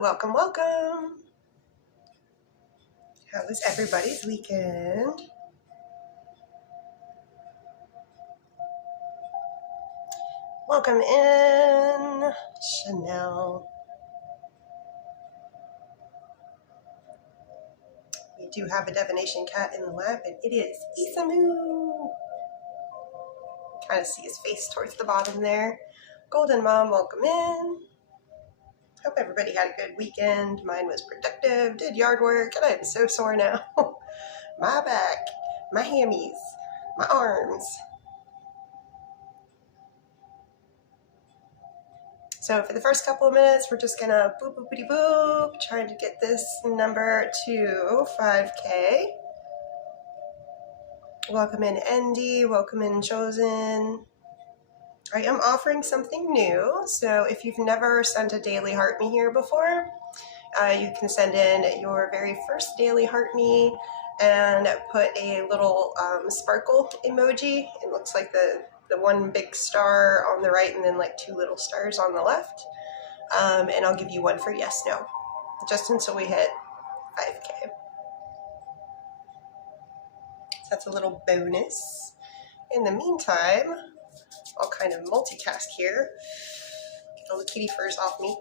Welcome, welcome. How was everybody's weekend? Welcome in, Chanel. We do have a divination cat in the lab, and it is Isamu. Kind of see his face towards the bottom there. Golden Mom, welcome in. Hope everybody had a good weekend. Mine was productive, did yard work, and I'm so sore now. My back, my hammies, my arms. So for the first couple of minutes, we're just gonna boop boopity boop, trying to get this number to 5K. Welcome in Andy, welcome in Chosen. I am offering something new, so if you've never sent a daily heart me here before, you can send in your very first daily heart me and put a little sparkle emoji. It looks like the one big star on the right and then like two little stars on the left. And I'll give you one for yes, no, just until we hit 5K. So that's a little bonus. In the meantime, I'll kind of multitask here. Get all the kitty furs off me.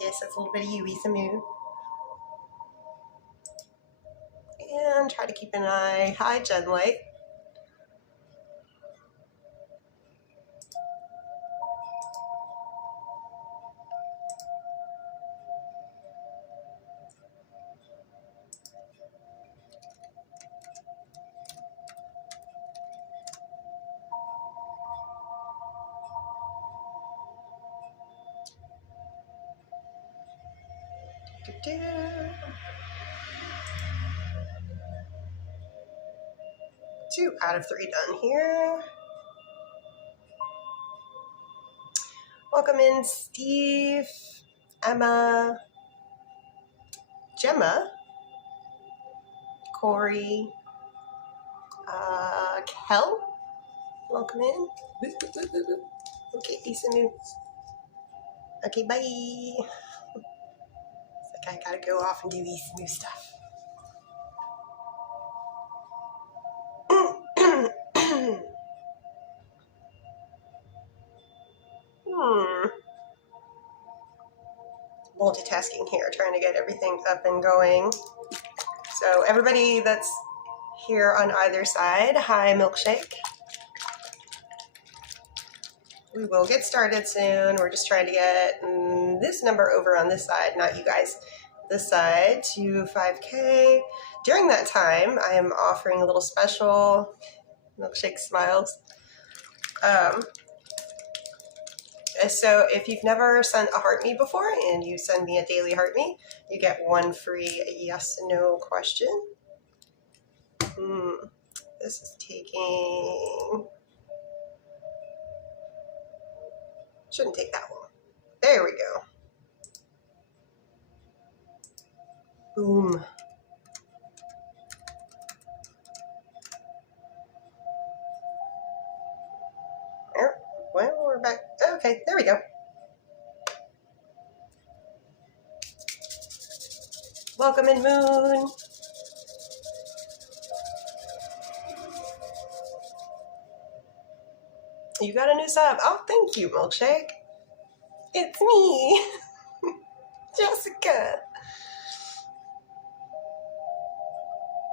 Yes, that's a little bit of you, Isamu. And try to keep an eye. Hi, Jen Light. Two out of three done here. Welcome in, Steve, Emma, Gemma, Corey, Kel. Welcome in. Okay, Isamu. Okay, bye. It's like I gotta go off and do Isamu stuff. Multitasking here, trying to get everything up and going. So everybody that's here on either side, hi Milkshake. We will get started soon. We're just trying to get this number over on this side, not you guys, this side to 5K. During that time, I am offering a little special. Milkshake smiles. So if you've never sent a heart me before and you send me a daily heart me, you get one free yes/no question. This is taking... Shouldn't take that long. There we go. Boom. Well, we're back. Okay, there we go. Welcome in, Moon. You got a new sub. Oh, thank you, Milkshake. It's me, Jessica.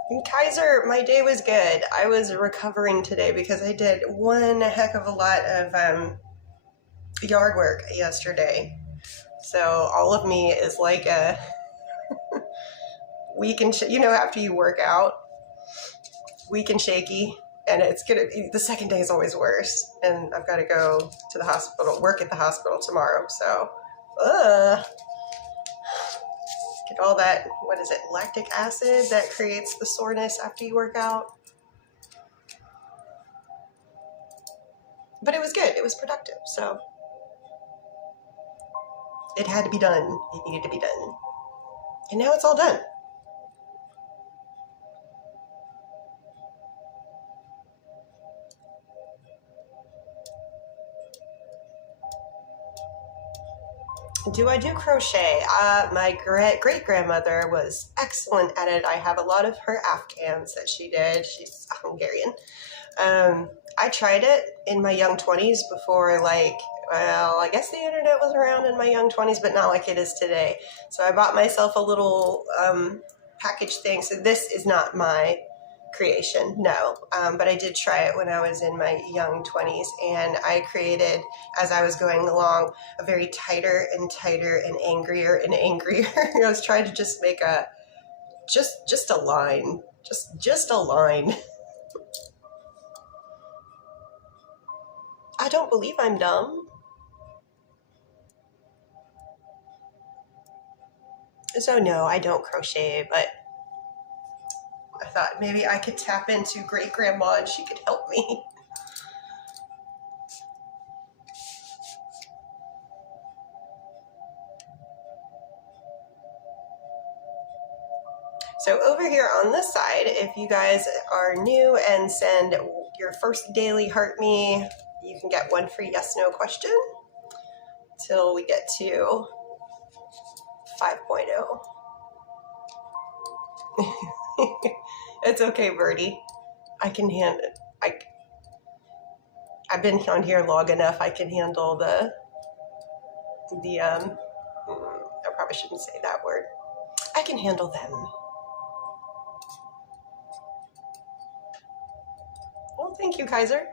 And Kaiser, my day was good. I was recovering today because I did one heck of a lot of yard work yesterday. So all of me is like a weak and after you work out, weak and shaky, and it's gonna be, the second day is always worse. And I've got to go to the hospital, work at the hospital tomorrow. So, get all that, what is it, lactic acid that creates the soreness after you work out. But it was good. It was productive. So it had to be done. It needed to be done. And now it's all done. Do I do crochet? My great-grandmother was excellent at it. I have a lot of her Afghans that she did. She's Hungarian. I tried it in my young 20s before, like, well, I guess the internet was around in my young 20s, but not like it is today. So I bought myself a little package thing. So this is not my creation, no. But I did try it when I was in my young 20s, and I created, as I was going along, a very tighter and tighter and angrier and angrier. I was trying to just make a, just a line, just a line. I don't believe I'm dumb. So no, I don't crochet, but I thought maybe I could tap into great-grandma and she could help me. So over here on this side, if you guys are new and send your first daily heart me, you can get one free yes/no question till we get to 5.0. It's okay, Birdie. I can handle it. I've been on here long enough. I can handle I probably shouldn't say that word. I can handle them. Well, thank you, Kaiser.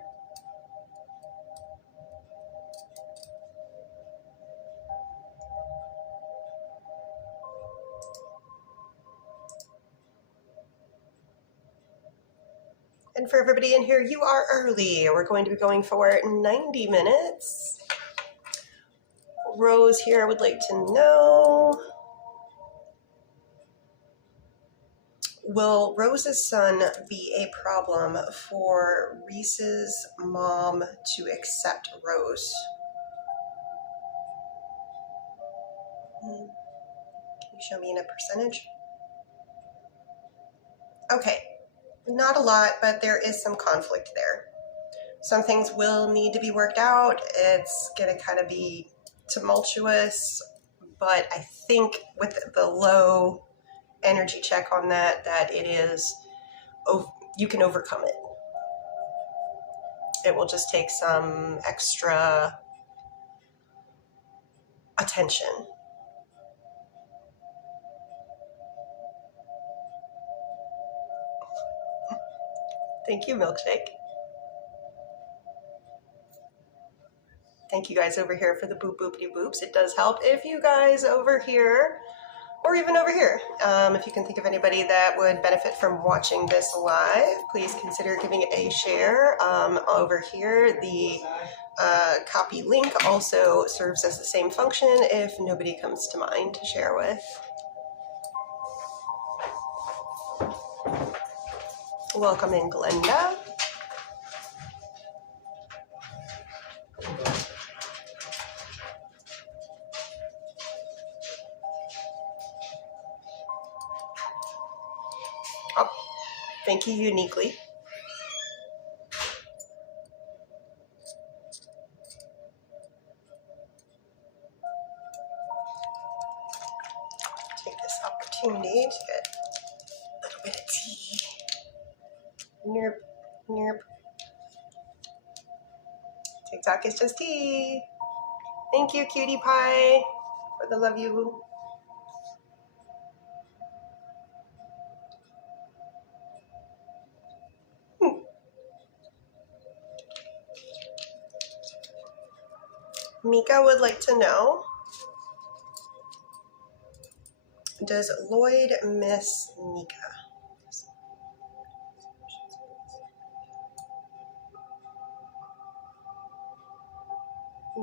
And for everybody in here, you are early. We're going to be going for 90 minutes. Rose here would like to know, will Rose's son be a problem for Reese's mom to accept Rose? Can you show me in a percentage? Okay, not a lot, but there is some conflict there. Some things will need to be worked out. It's going to kind of be tumultuous, but I think with the low energy check on that it is, you can overcome it. It will just take some extra attention. Thank you, Milkshake. Thank you guys over here for the boop boopity boops. It does help if you guys over here, or even over here, if you can think of anybody that would benefit from watching this live, please consider giving it a share. Over here, the copy link also serves as the same function if nobody comes to mind to share with. Welcome in, Glenda. Oh, thank you, Uniquely. Take this opportunity to get a little bit of tea. Nerp, nerp. TikTok is just tea. Thank you, Cutie Pie, for the love you. Mika would like to know, does Lloyd miss Mika?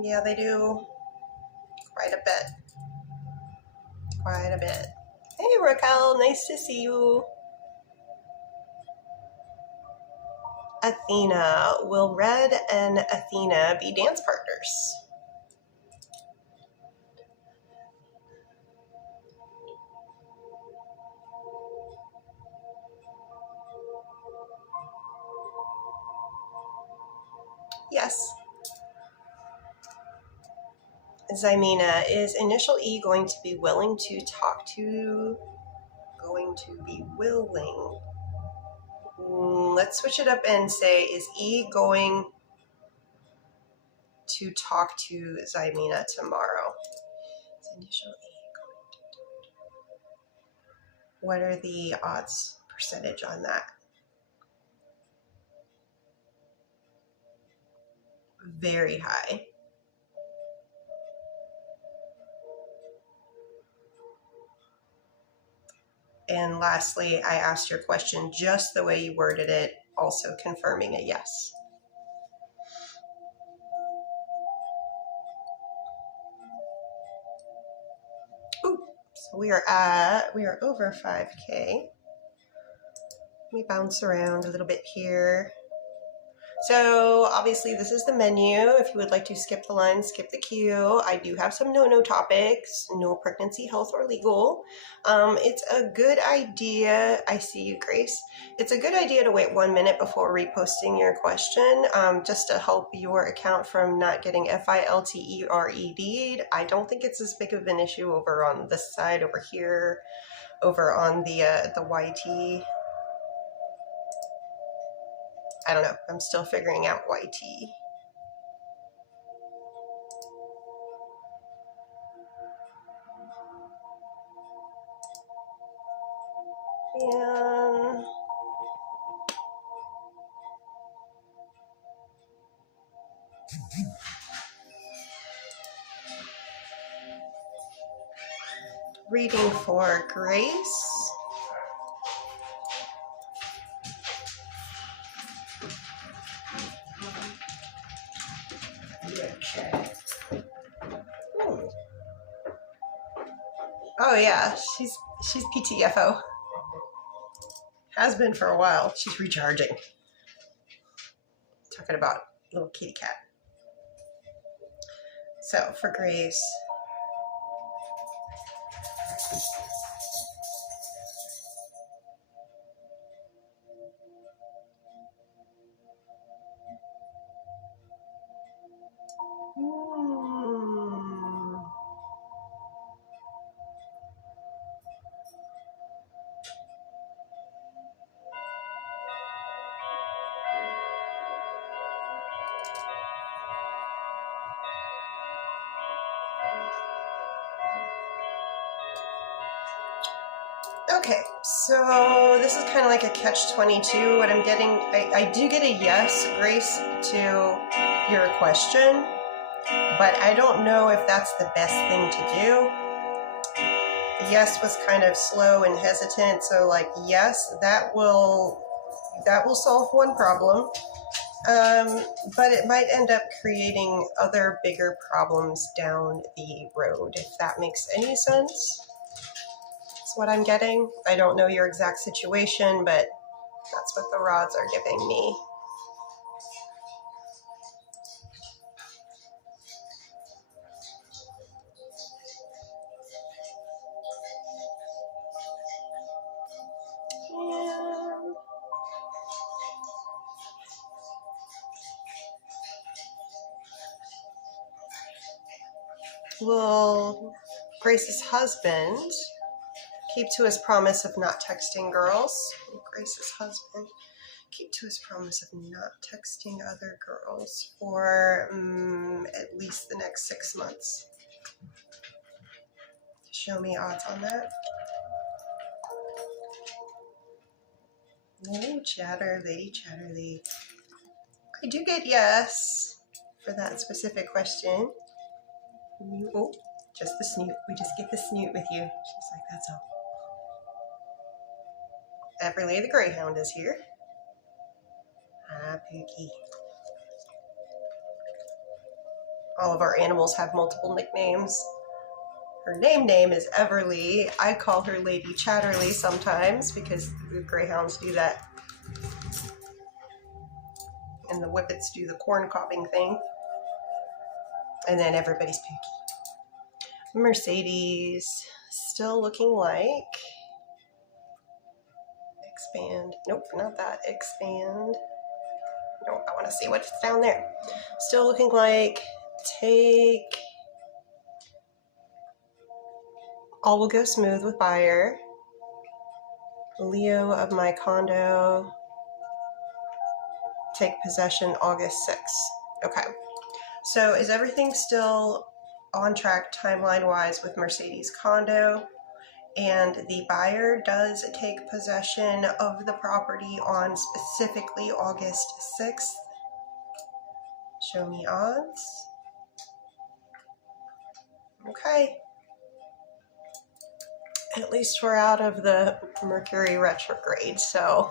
Yeah, they do. Quite a bit. Quite a bit. Hey, Raquel, nice to see you. Athena, will Red and Athena be dance partners? Yes. Zymina, is initial E going to be willing to talk to, let's switch it up and say, is E going to talk to Zymina tomorrow? Is initial E going to talk to, what are the odds percentage on that? Very high. And lastly, I asked your question just the way you worded it, also confirming a yes. Ooh, so we are over 5K. Let me bounce around a little bit here. So obviously this is the menu. If you would like to skip the line, skip the queue. I do have some no topics, no pregnancy, health, or legal. It's a good idea. I see you, Grace. It's a good idea to wait 1 minute before reposting your question, just to help your account from not getting FILTERED'd. I don't think it's as big of an issue over on this side over here, over on the YT. I don't know. I'm still figuring out YT. And reading for Grace. Oh yeah, she's PTFO. Has been for a while. She's recharging. Talking about little kitty cat. So for Grace. Okay, so this is kind of like a catch-22. What I'm getting, I do get a yes, Grace, to your question, but I don't know if that's the best thing to do. The yes was kind of slow and hesitant, so like, yes, that will solve one problem, but it might end up creating other bigger problems down the road, if that makes any sense. That's what I'm getting. I don't know your exact situation, but that's what the rods are giving me. Will Grace's husband keep to his promise of not texting girls? Will Grace's husband keep to his promise of not texting other girls for at least the next 6 months? Show me odds on that. Oh, Chatterly, Chatterly. I do get yes for that specific question. Oh, just the snoot. We just get the snoot with you. She's like, that's all. Everly the Greyhound is here. Ah, Pookie. All of our animals have multiple nicknames. Her name is Everly. I call her Lady Chatterly sometimes because the Greyhounds do that. And the Whippets do the corn cobbing thing. And then everybody's Pookie. Mercedes, still looking like... Expand. Nope, not that. Expand. No, I want to see what's down there. Still looking like take All will go smooth with buyer. Leo of my condo, take possession August 6th. Okay. So is everything still on track timeline-wise with Mercedes condo? And the buyer does take possession of the property on specifically August 6th. Show me odds. Okay. At least we're out of the Mercury retrograde, so.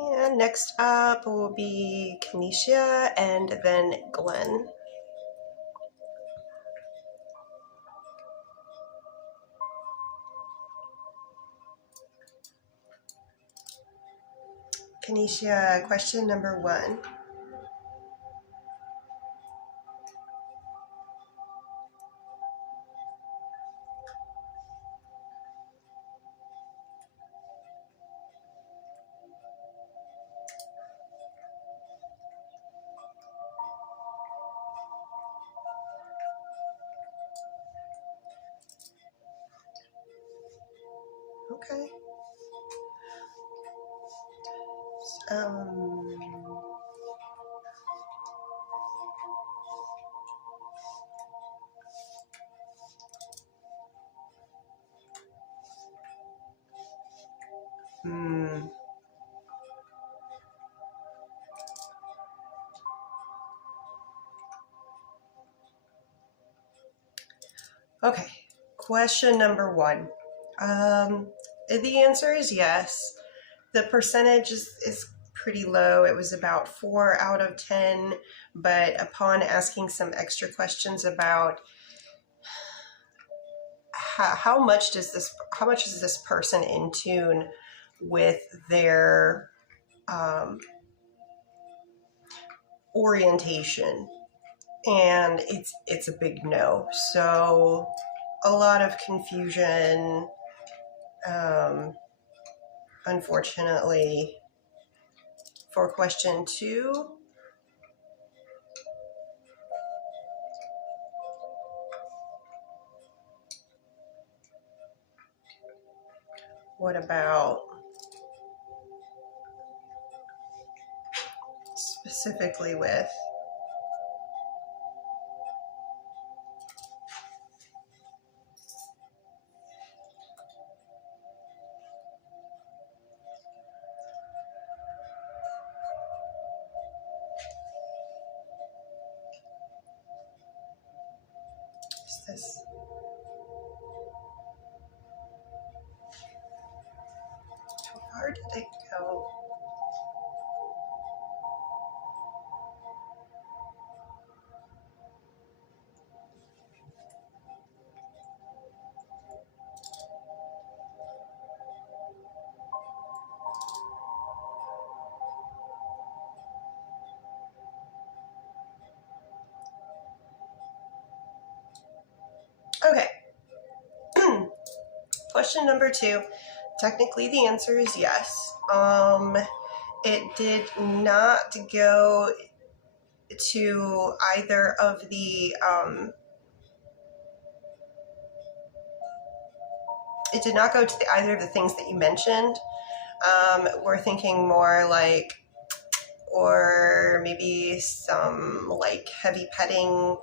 And next up will be Kenesha and then Glenn. Kenesha, question number 1. Okay. Okay, question number 1. The answer is yes. The percentage is pretty low. It was about 4 out of 10, but upon asking some extra questions about how much is this person in tune with their orientation, and it's a big no. So a lot of confusion, unfortunately, for question 2. What about specifically with this? How far did it go? Okay. Question number 2. Technically, the answer is yes. It did not go to either of the either of the things that you mentioned. We're thinking more like, or maybe some like heavy petting,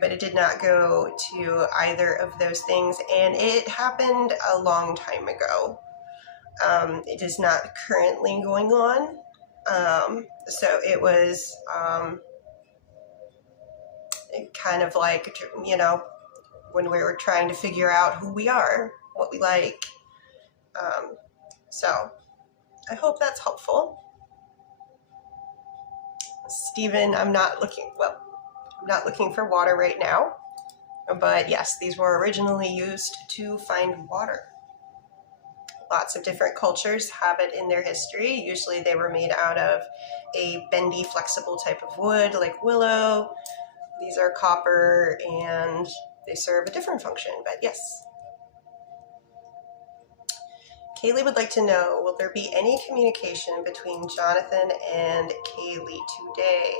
but it did not go to either of those things, and it happened a long time ago. It is not currently going on. So it was kind of like, when we were trying to figure out who we are, what we like. So I hope that's helpful. Stephen, I'm not looking for water right now. But yes, these were originally used to find water. Lots of different cultures have it in their history. Usually they were made out of a bendy, flexible type of wood like willow. These are copper and they serve a different function, but yes. Kaylee would like to know, will there be any communication between Jonathan and Kaylee today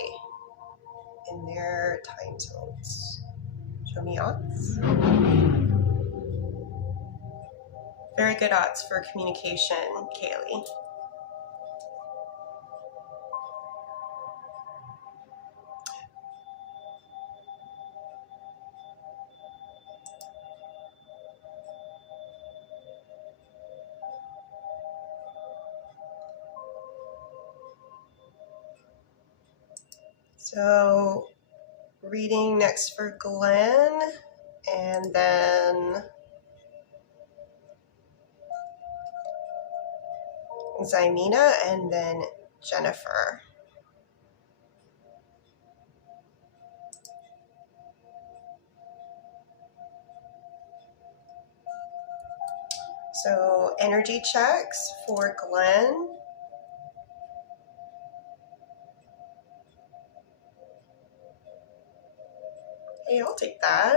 in their time zones? Show me odds. Very good odds for communication, Kaylee. So, reading next for Glenn, and then Zymina, and then Jennifer. So, energy checks for Glenn. Hey, I'll take that.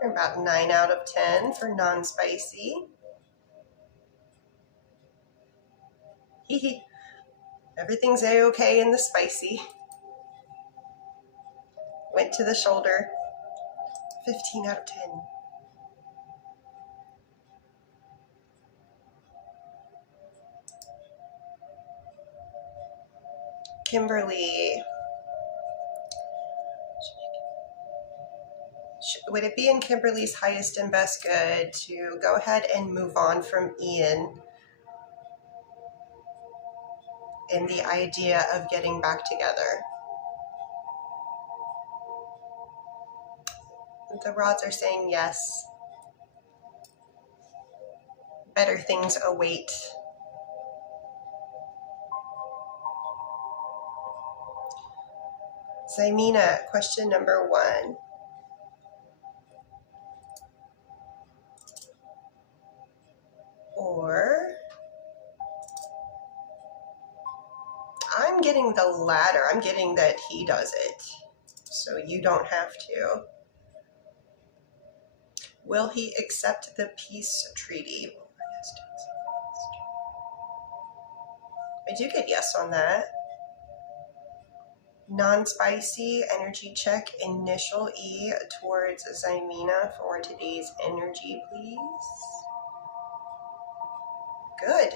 You're about 9 out of 10 for non-spicy. Hee Everything's a-okay in the spicy. Went to the shoulder. 15 out of 10. Kimberly. Would it be in Kimberly's highest and best good to go ahead and move on from Ian in the idea of getting back together? The rods are saying yes. Better things await. Zymina, question number 1. Or I'm getting the latter. I'm getting that he does it, so you don't have to. Will he accept the peace treaty? I do get yes on that. Non-spicy energy check, initial E towards Zymina for today's energy, please. Good.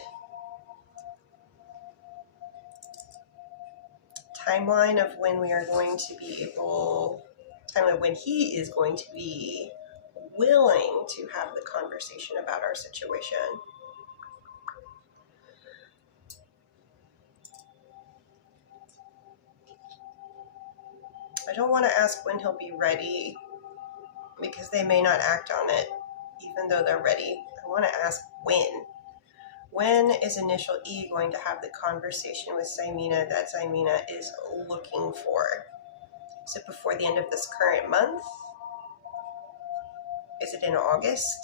Timeline of when we are going to be able, timeline when he is going to be willing to have the conversation about our situation. I don't want to ask when he'll be ready because they may not act on it even though they're ready. I want to ask when. When is initial E going to have the conversation with Zymina that Zymina is looking for? Is it before the end of this current month? Is it in August?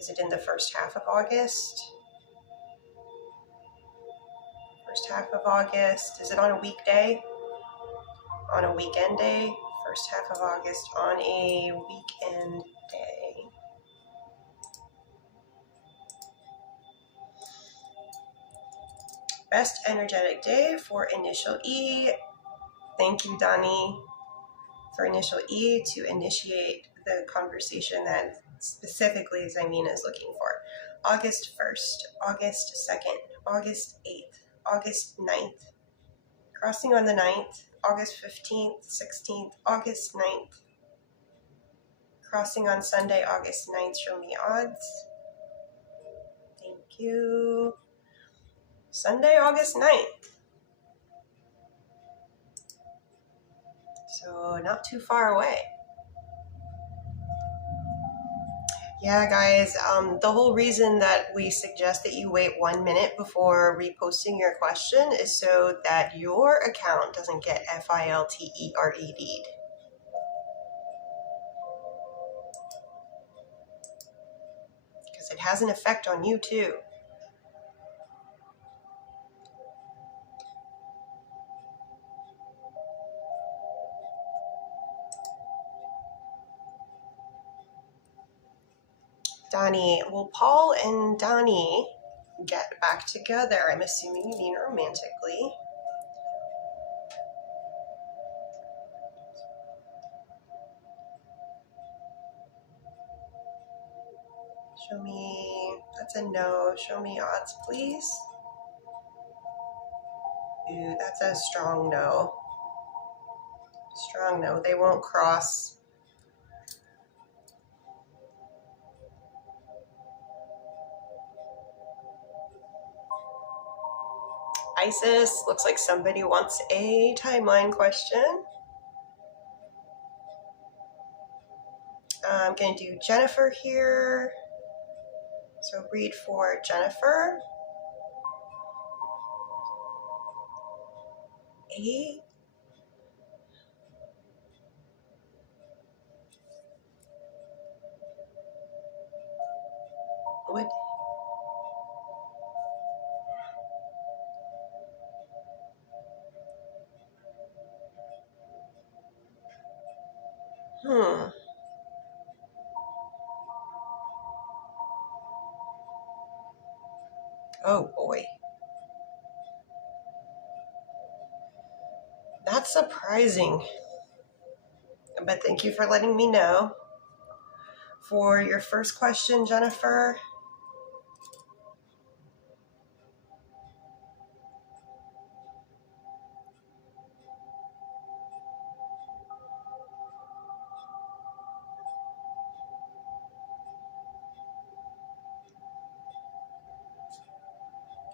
Is it in the first half of August? First half of August. Is it on a weekday? On a weekend day? First half of August on a weekend day. Best energetic day for initial E. Thank you, Donnie, for initial E to initiate the conversation that specifically Zymina is looking for. August 1st, August 2nd, August 8th, August 9th, crossing on the 9th, August 15th, 16th, August 9th, crossing on Sunday, August 9th. Show me odds. Thank you. Sunday, August 9th. So not too far away. Yeah, guys, the whole reason that we suggest that you wait 1 minute before reposting your question is so that your account doesn't get FILTERED'd. It has an effect on you too. Donnie, will Paul and Donnie get back together? I'm assuming you mean romantically. Show me, that's a no. Show me odds, please. Ooh, that's a strong no. Strong no. They won't cross. Isis, looks like somebody wants a timeline question. I'm going to do Jennifer here. So read for Jennifer. 8. What? Oh boy. That's surprising. But thank you for letting me know. For your first question, Jennifer.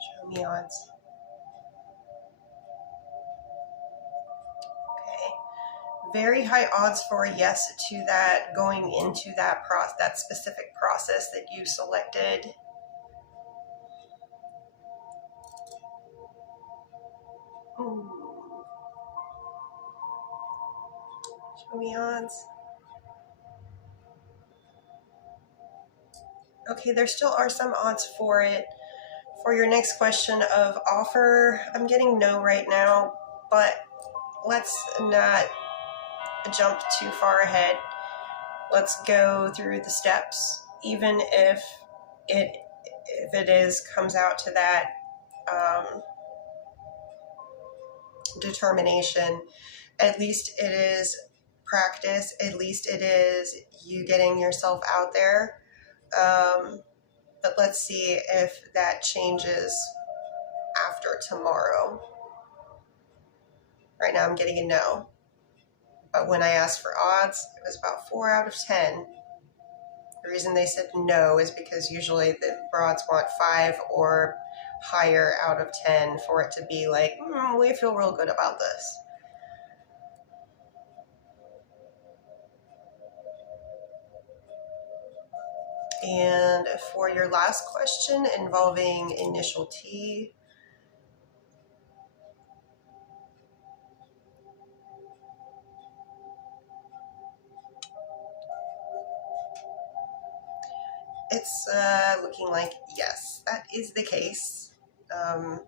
Show me odds. Okay. Very high odds for a yes to that going into that specific process that you selected. Ooh. Show me odds. Okay, there still are some odds for it. For your next question of offer, I'm getting no right now, but let's not jump too far ahead. Let's go through the steps. Even if it comes out to that determination, at least it is practice. At least it is you getting yourself out there. But let's see if that changes after tomorrow. Right now I'm getting a no. But when I asked for odds, it was about 4 out of 10. The reason they said no is because usually the broads want 5 or higher out of 10 for it to be like, we feel real good about this. And for your last question involving initial T, it's looking like yes, that is the case. The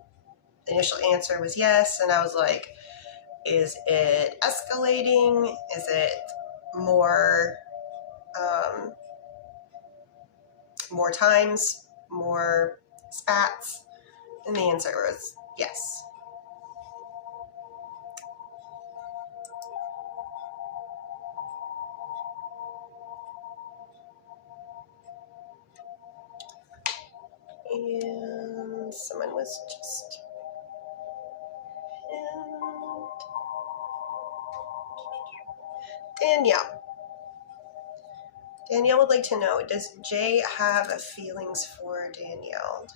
initial answer was yes, and I was like, is it escalating? Is it more more times, more spats? And the answer was yes. And someone was just Danielle. Danielle would like to know, does Jay have feelings for Danielle?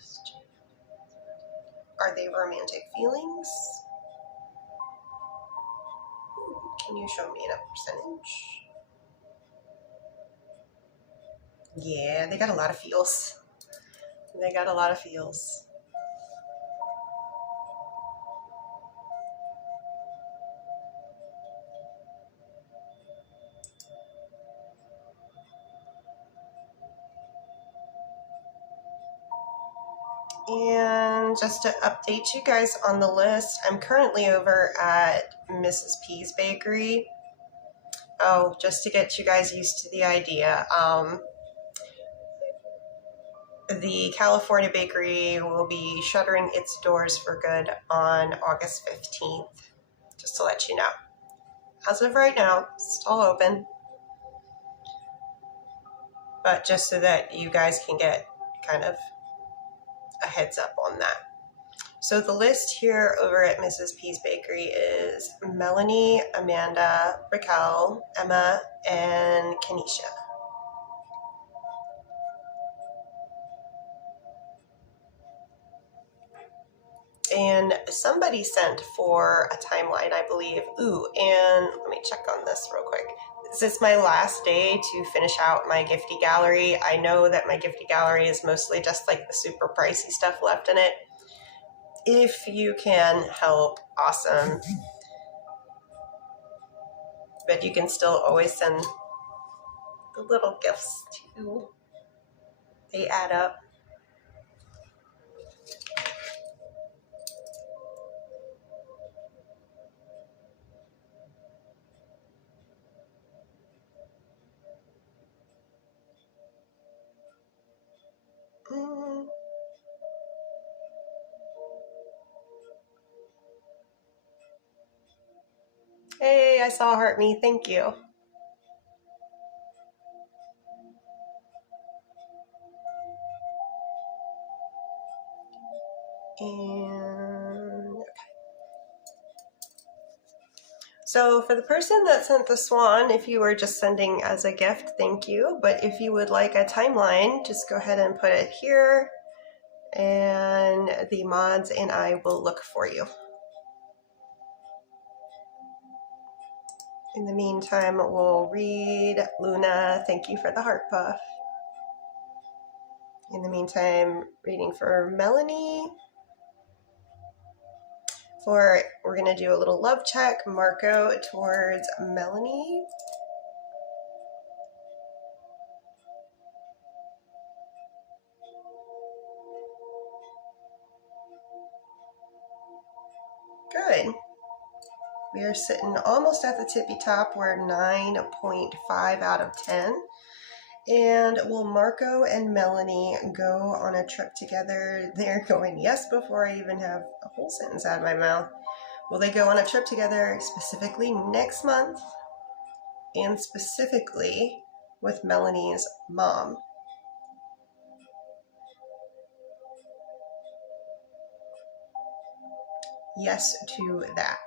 Are they romantic feelings? Can you show me in a percentage? Yeah, they got a lot of feels. They got a lot of feels. And just to update you guys on the list, I'm currently over at Mrs. P's Bakery. Oh, just to get you guys used to the idea, the California Bakery will be shuttering its doors for good on August 15th, just to let you know. As of right now, it's still open, but just so that you guys can get kind of a heads up on that. So the list here over at Mrs. P's Bakery is Melanie, Amanda, Raquel, Emma, and Kenesha. And somebody sent for a timeline, I believe. Ooh, and let me check on this real quick. This is my last day to finish out my gifty gallery. I know that my gifty gallery is mostly just like the super pricey stuff left in it. If you can help, awesome. But you can still always send the little gifts too. They add up. Hey, I saw Heart Me. Thank you. And so for the person that sent the swan, if you were just sending as a gift, thank you. But if you would like a timeline, just go ahead and put it here, and the mods and I will look for you. In the meantime, we'll read Luna. Thank you for the heart puff. In the meantime, reading for Melanie. We're going to do a little love check. Marco towards Melanie. Good. We are sitting almost at the tippy top. We're 9.5 out of 10. And will Marco and Melanie go on a trip together? They're going yes before I even have a whole sentence out of my mouth. Will they go on a trip together specifically next month? And specifically with Melanie's mom? Yes to that.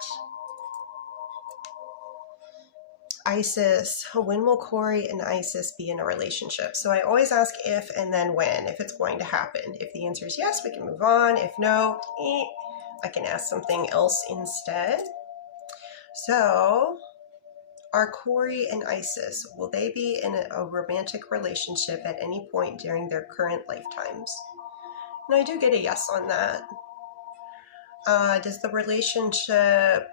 Isis, when will Corey and Isis be in a relationship? So I always ask if and then when, if it's going to happen. If the answer is yes, we can move on. If no, I can ask something else instead. So, are Corey and Isis, will they be in a romantic relationship at any point during their current lifetimes? And I do get a yes on that. Does the relationship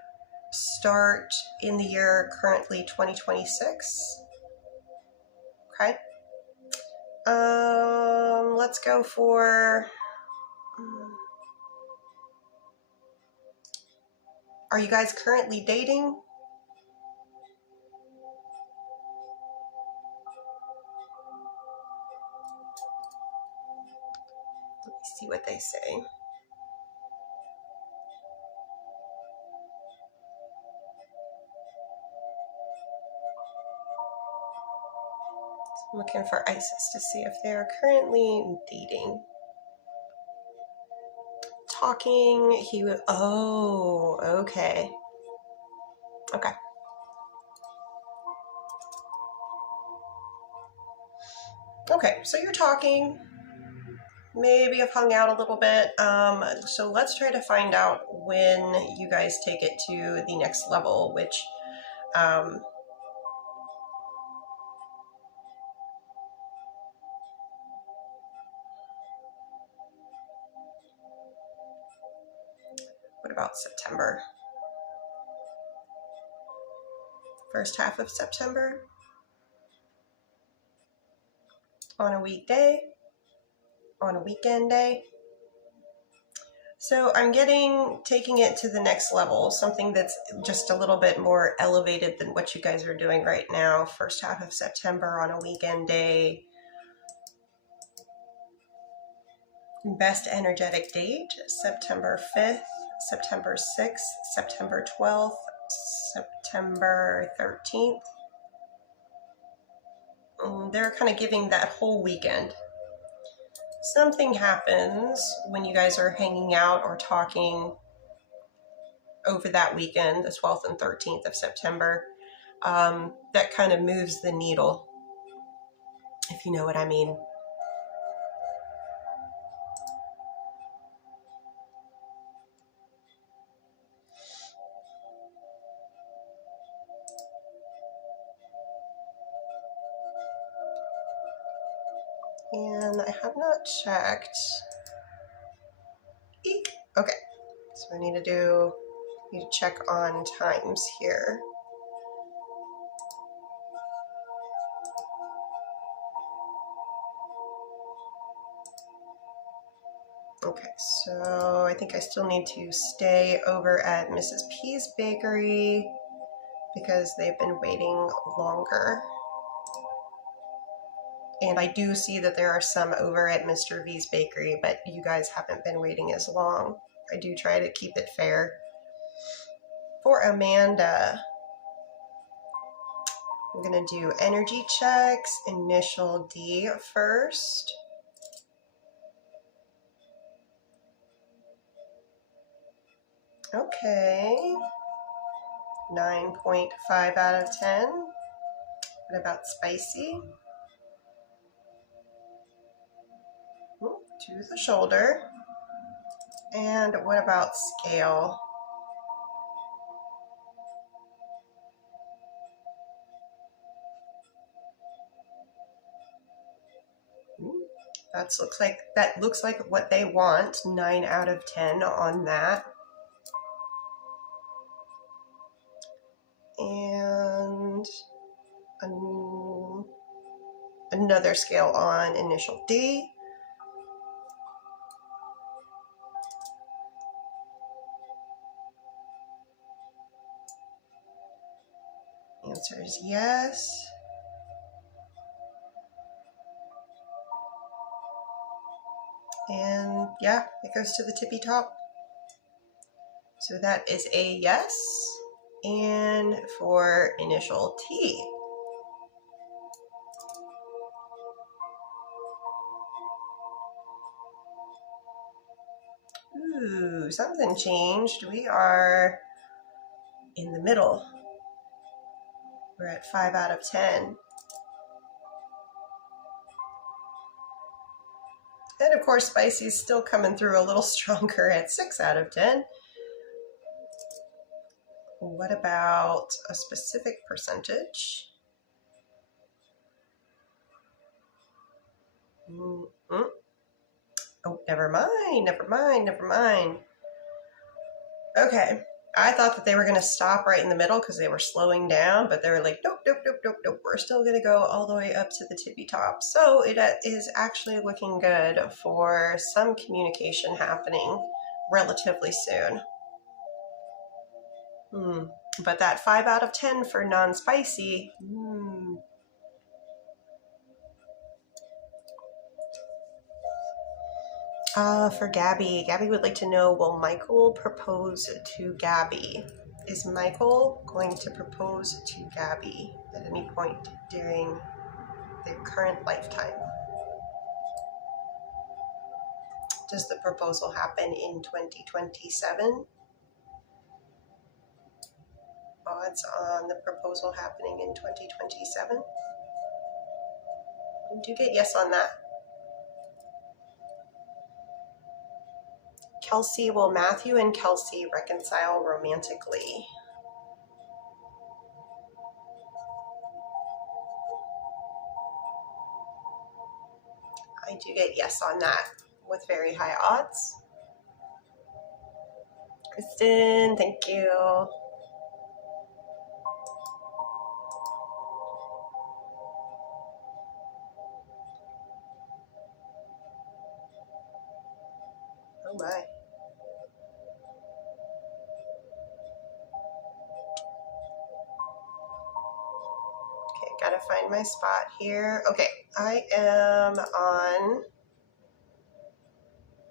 start in the year currently 2026? Okay. Let's go for, are you guys currently dating? Let me see what they say. I'm looking for Isis to see if they're currently dating. Talking, he would, oh, okay. Okay. Okay, so you're talking, maybe have hung out a little bit. So let's try to find out when you guys take it to the next level, which, what about September? First half of September? On a weekday? On a weekend day? So I'm taking it to the next level, something that's just a little bit more elevated than what you guys are doing right now. First half of September on a weekend day. Best energetic date, September 5th, September 6th, September 12th, September 13th. They're kind of giving that whole weekend. Something happens when you guys are hanging out or talking over that weekend, the 12th and 13th of September, that kind of moves the needle, if you know what I mean. And I have not checked. Eek. Okay, so I need to check on times here. Okay, so I think I still need to stay over at Mrs. P's Bakery because they've been waiting longer. And I do see that there are some over at Mr. V's Bakery, but you guys haven't been waiting as long. I do try to keep it fair. For Amanda, I'm going to do energy checks, initial D first. Okay, 9.5 out of 10. What about spicy? To the shoulder. And what about scale? That looks like what they want. 9 out of 10 on that. And another scale on initial D. Answer is yes. And yeah, it goes to the tippy top. So that is a yes. And for initial T. Ooh, something changed. We are in the middle. We're at 5 out of 10. And of course, spicy's still coming through a little stronger at 6 out of 10. What about a specific percentage? Oh, never mind. Okay, I thought that they were going to stop right in the middle because they were slowing down, but they were like, nope. We're still going to go all the way up to the tippy top. So it is actually looking good for some communication happening relatively soon. But that 5 out of 10 for non-spicy, for Gabby would like to know, will Michael propose to Gabby? Is Michael going to propose to Gabby at any point during their current lifetime? Does the proposal happen in 2027? Odds on the proposal happening in 2027? Do you get yes on that? Kelsey, will Matthew and Kelsey reconcile romantically? I do get yes on that with very high odds. Kristen, thank you. Oh my. find my spot here. Okay, I am on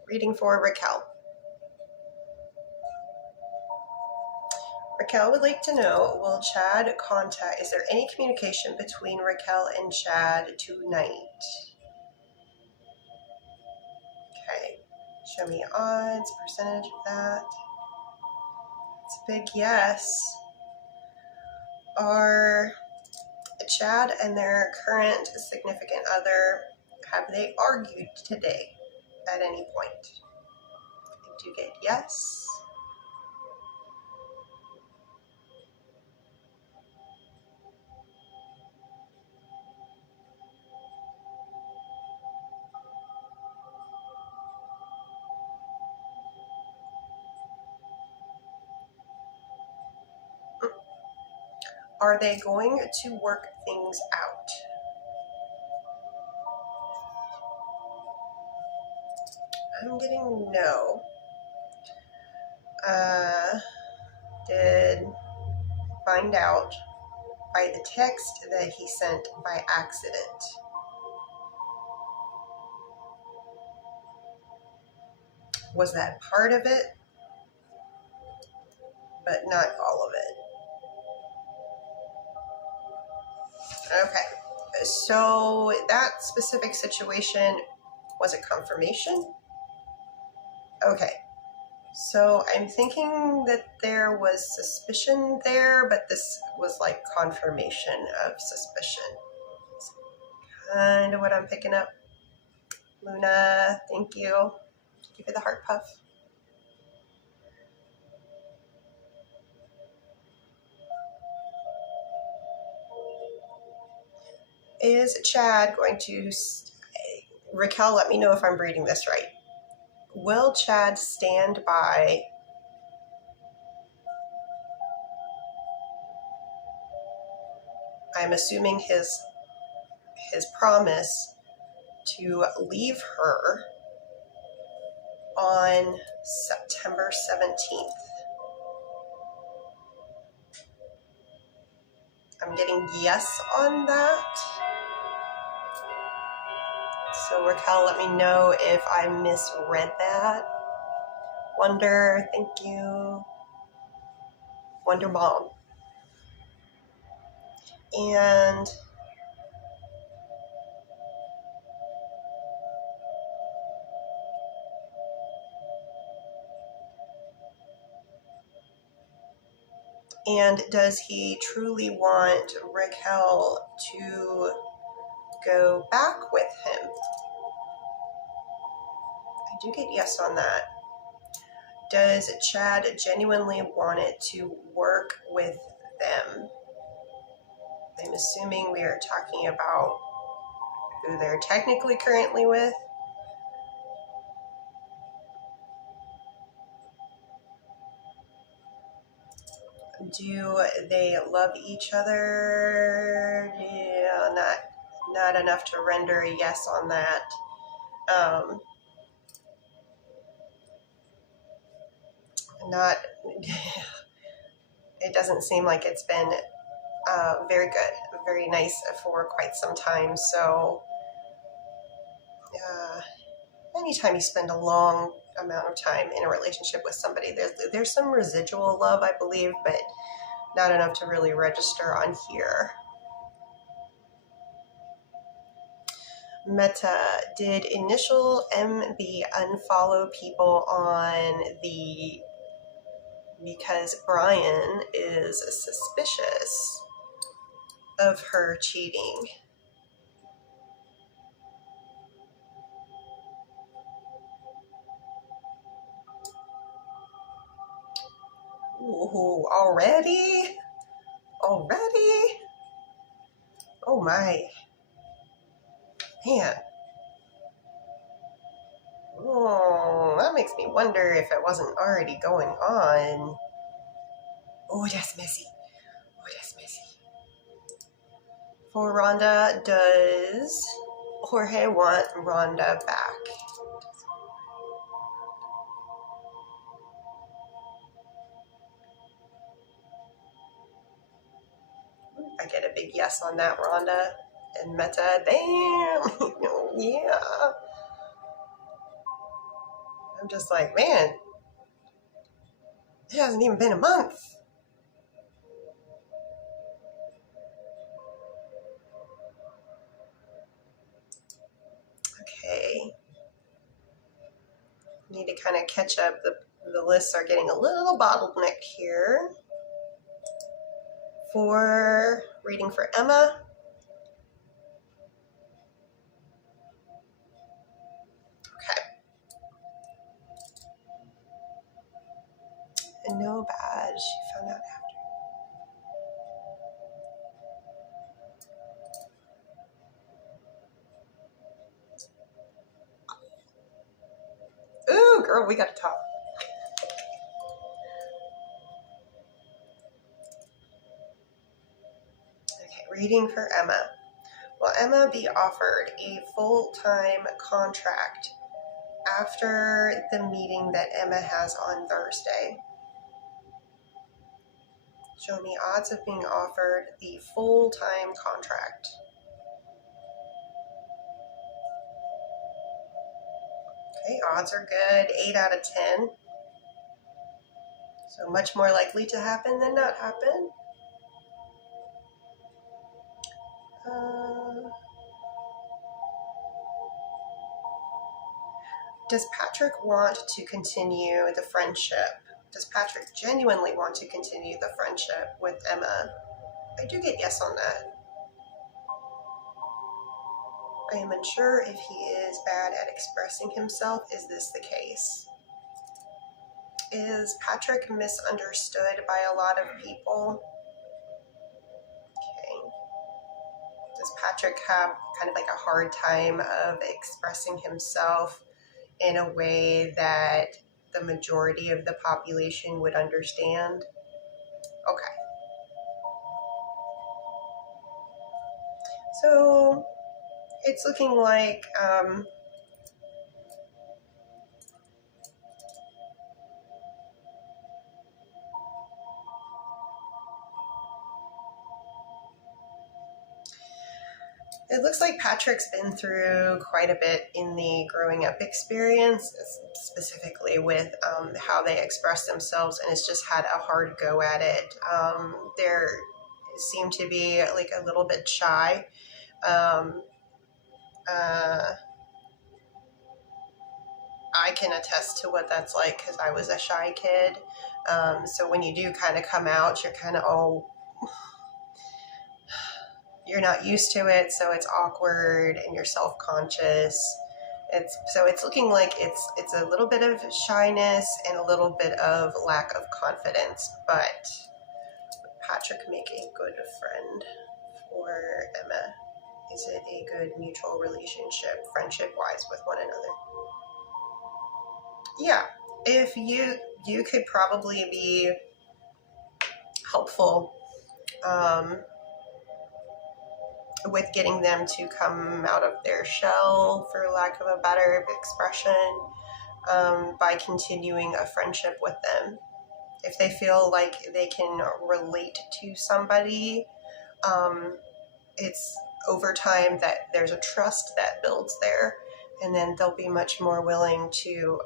reading for Raquel. Raquel would like to know, will Chad contact, is there any communication between Raquel and Chad tonight? Okay, show me odds, percentage of that. It's a big yes. Are Chad and their current significant other, have they argued today at any point? I do get yes. Are they going to work things out? I'm getting no. Did find out by the text that he sent by accident. Was that part of it? But not all of it. Okay. So that specific situation, was it confirmation? Okay. So I'm thinking that there was suspicion there, but this was like confirmation of suspicion. It's kind of what I'm picking up. Luna, thank you. Give you the heart puff. Is Chad going to... Raquel, let me know if I'm reading this right. Will Chad stand by I'm assuming his promise to leave her on September 17th? I'm getting yes on that. So Raquel, let me know if I misread that. Wonder, thank you. Wonder Mom. And does he truly want Raquel to go back with him? I do get yes on that. Does Chad genuinely want it to work with them? I'm assuming we are talking about who they're technically currently with. Do they love each other? Yeah, not enough to render a yes on that. Not. It doesn't seem like it's been very good, very nice for quite some time. So, anytime you spend a long amount of time in a relationship with somebody, there's some residual love, I believe, but not enough to really register on here. Meta, did initial MB unfollow people on the because Brian is suspicious of her cheating? Ooh, already? Oh my. Man. Oh, that makes me wonder if it wasn't already going on. Oh, that's messy. For Rhonda, does Jorge want Rhonda back? I get a big yes on that, Rhonda. And Meta, damn. Yeah. I'm just like, man, it hasn't even been a month. Okay. Need to kind of catch up. The lists are getting a little bottleneck here. For reading for Emma. Okay. And no badge. She found out after. Ooh, girl, we got to talk. Okay, reading for Emma. Will Emma be offered a full-time contract after the meeting that Emma has on Thursday? Show me odds of being offered the full-time contract. Okay, odds are good. 8 out of 10. So much more likely to happen than not happen. Does Patrick want to continue the friendship? Does Patrick genuinely want to continue the friendship with Emma? I do get yes on that. I am unsure if he is bad at expressing himself. Is this the case? Is Patrick misunderstood by a lot of people? Okay. Does Patrick have kind of like a hard time of expressing himself in a way that the majority of the population would understand? Okay. So it's looking like it looks like Patrick's been through quite a bit in the growing up experience, specifically with how they express themselves, and has just had a hard go at it. They seem to be like a little bit shy. I can attest to what that's like because I was a shy kid. So when you do kind of come out, you're kind of, you're not used to it, so it's awkward and you're self-conscious. It's looking like it's a little bit of shyness and a little bit of lack of confidence, but Patrick make a good friend for Emma. Is it a good mutual relationship, friendship-wise, with one another? Yeah, if you could probably be helpful with getting them to come out of their shell, for lack of a better expression, by continuing a friendship with them. If they feel like they can relate to somebody, it's over time that there's a trust that builds there, and then they'll be much more willing to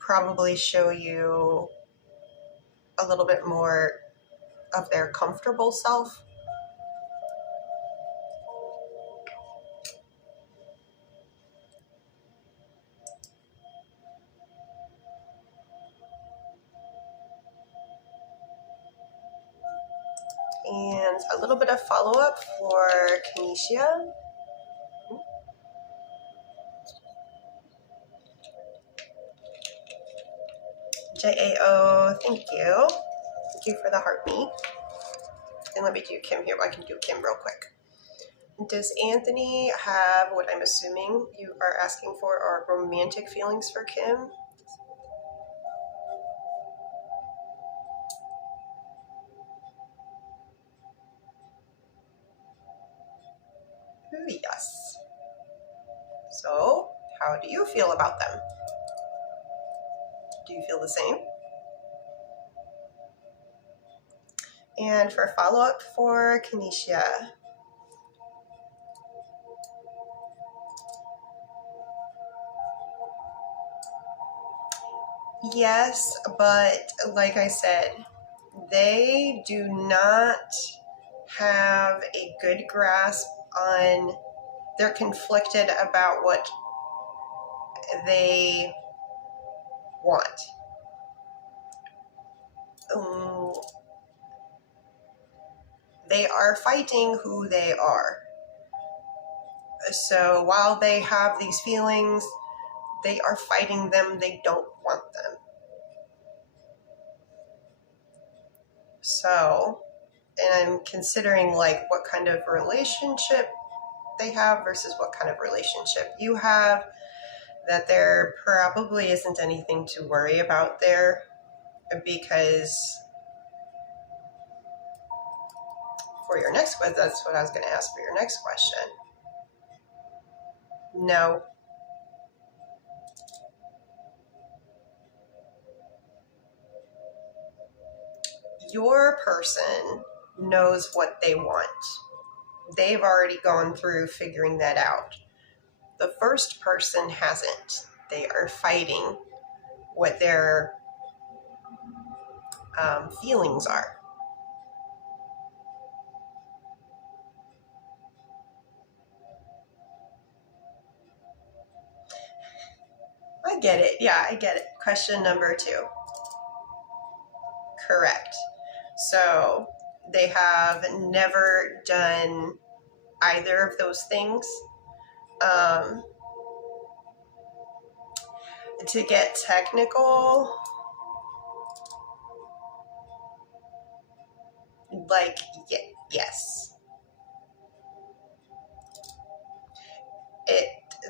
probably show you a little bit more of their comfortable self. And a little bit of follow-up for Kenesha. JAO, thank you. Thank you for the heartbeat. And let me do Kim here. I can do Kim real quick. Does Anthony have what I'm assuming you are asking for, are romantic feelings for Kim? Ooh, yes. So, how do you feel about them? Do you feel the same? And for follow-up for Kenesha. Yes, but like I said, they do not have a good grasp on, they're conflicted about what they want. They are fighting who they are. So while they have these feelings, they are fighting them. They don't want them. So, and I'm considering like what kind of relationship they have versus what kind of relationship you have, that there probably isn't anything to worry about there, because for your next question, that's what I was going to ask for your next question. No. Your person knows what they want. They've already gone through figuring that out. The first person hasn't. They are fighting what their feelings are. I get it. Yeah, I get it. Question number 2. Correct. So they have never done either of those things. To get technical, like, yes.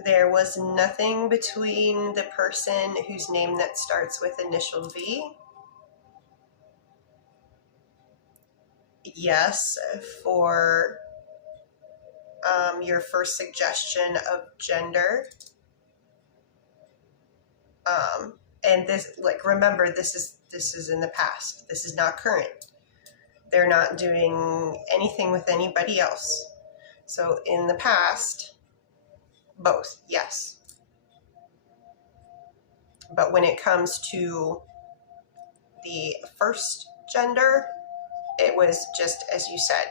There was nothing between the person whose name that starts with initial V. Yes, for your first suggestion of gender. And this, like, remember, this is in the past. This is not current. They're not doing anything with anybody else. So in the past, both, yes. But when it comes to the first gender, it was just as you said.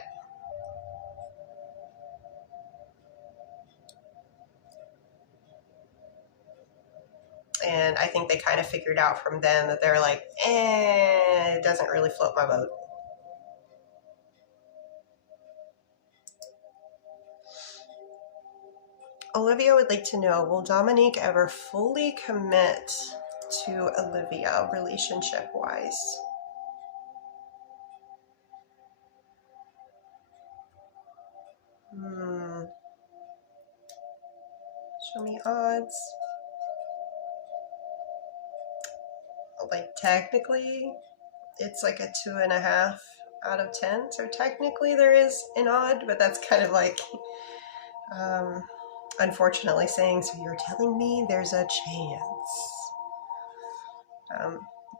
And I think they kind of figured out from then that they're like, it doesn't really float my boat. Olivia would like to know, will Dominique ever fully commit to Olivia relationship-wise? Show me odds. Like, technically, it's like a 2.5 out of 10. So technically there is an odd, but that's kind of like, unfortunately saying, so you're telling me there's a chance.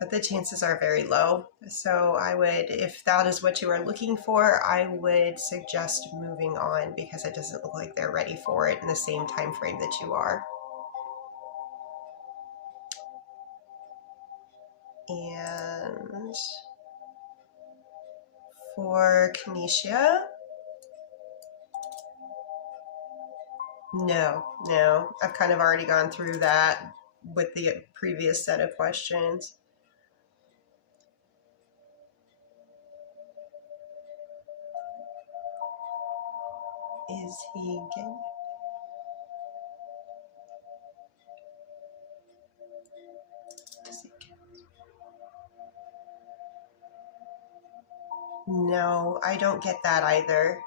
But the chances are very low. So I would, if that is what you are looking for, I would suggest moving on, because it doesn't look like they're ready for it in the same time frame that you are. And for Kenesha, no, I've kind of already gone through that with the previous set of questions. Is he gay? No, I don't get that either.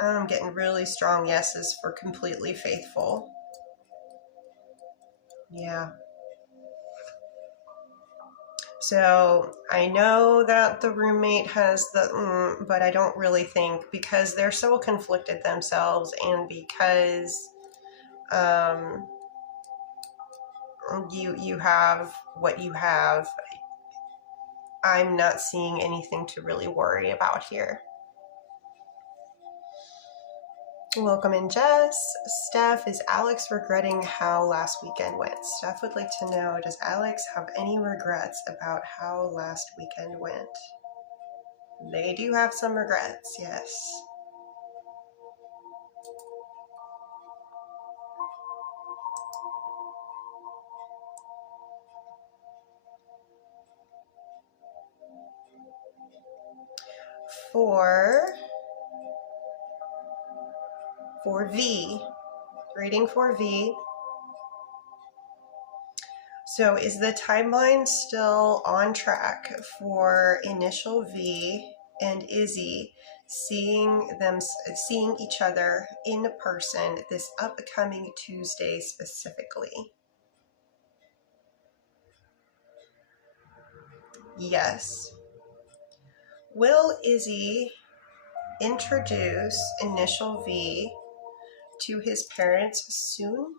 I'm getting really strong yeses for completely faithful. Yeah. So I know that the roommate has the but I don't really think, because they're so conflicted themselves, and because you have what you have, I'm not seeing anything to really worry about here. Welcome in, Jess. Steph, is Alex regretting how last weekend went? Steph would like to know, does Alex have any regrets about how last weekend went? They do have some regrets, yes. For V, reading for V. So is the timeline still on track for initial V and Izzy seeing each other in person this upcoming Tuesday specifically? Yes. Will Izzy introduce initial V to his parents soon?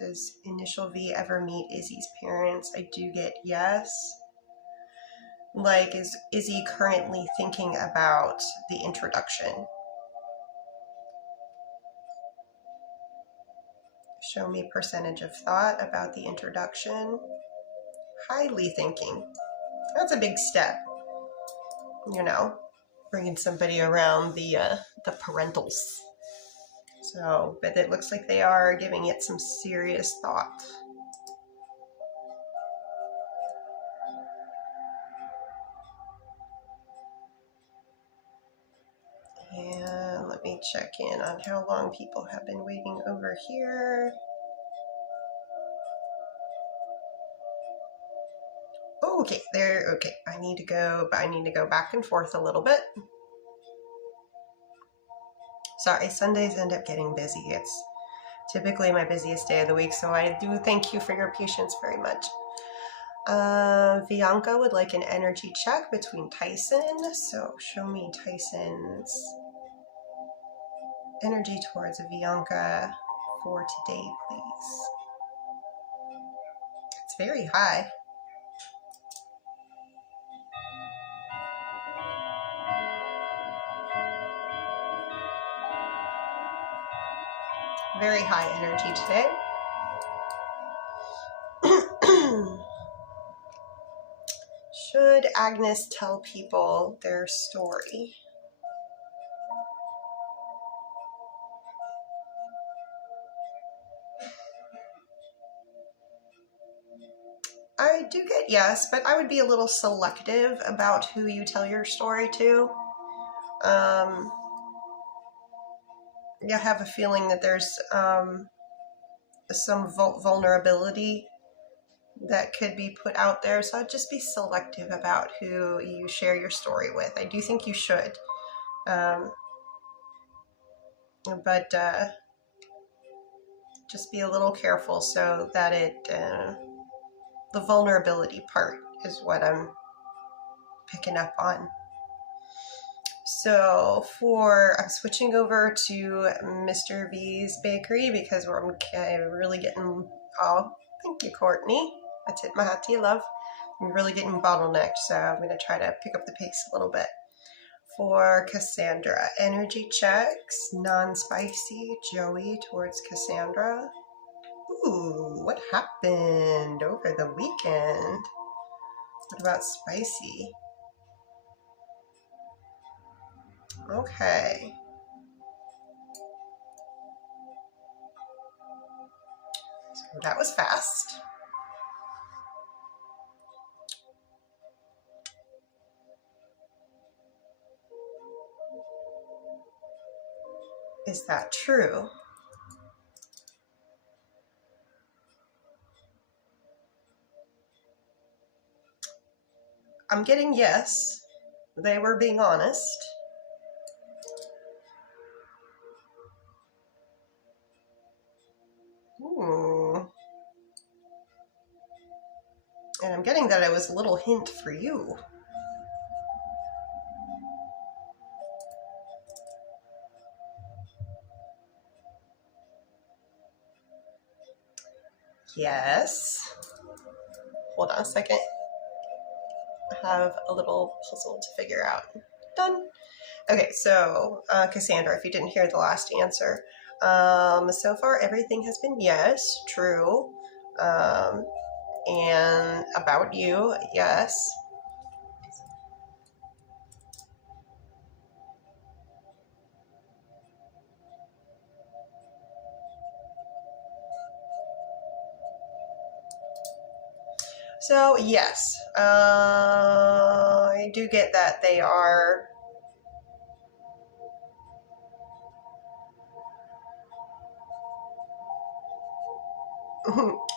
Does initial V ever meet Izzy's parents? I do get yes. Like, is Izzy currently thinking about the introduction? Show me percentage of thought about the introduction. Highly thinking. That's a big step. You know, bringing somebody around the parentals. So, but it looks like they are giving it some serious thought. And let me check in on how long people have been waiting over here. Okay, okay. I need to go back and forth a little bit. Sorry, Sundays end up getting busy. It's typically my busiest day of the week, so I do thank you for your patience very much. Bianca would like an energy check between Tyson, so show me Tyson's energy towards Bianca for today, please. It's very high. Very high energy today. Should Agnes tell people their story? I do get yes, but I would be a little selective about who you tell your story to. I have a feeling that there's some vulnerability that could be put out there, so I'd just be selective about who you share your story with. I do think you should, but just be a little careful so that the vulnerability part is what I'm picking up on. So I'm switching over to Mr. V's bakery because I'm really getting, oh, thank you, Courtney. I tip my hat to you, love. I'm really getting bottlenecked, so I'm going to try to pick up the pace a little bit. For Cassandra, energy checks, non-spicy, Joey towards Cassandra. Ooh, what happened over the weekend? What about spicy? Okay. So that was fast. Is that true? I'm getting yes. They were being honest. And I'm getting that it was a little hint for you. Yes. Hold on a second. have a little puzzle to figure out. Done. Okay, so Cassandra, if you didn't hear the last answer, so far everything has been yes, true, and about you, yes. So yes, I do get that they are.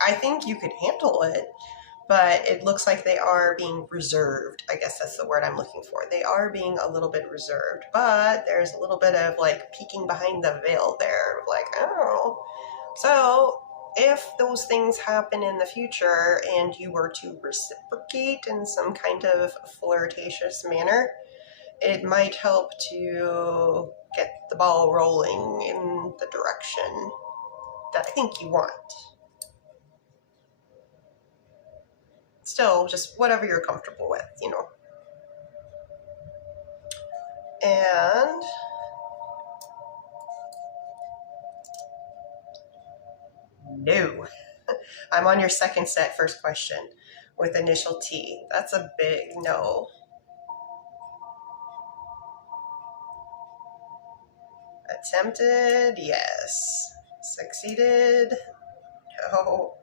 I think you could handle it, but it looks like they are being reserved. I guess that's the word I'm looking for. They are being a little bit reserved, but there's a little bit of like peeking behind the veil there, like, oh. So if those things happen in the future and you were to reciprocate in some kind of flirtatious manner, it might help to get the ball rolling in the direction that I think you want. Still, just whatever you're comfortable with, you know. And no. I'm on your second set, first question, with initial T. That's a big no. Attempted, yes. Succeeded, no.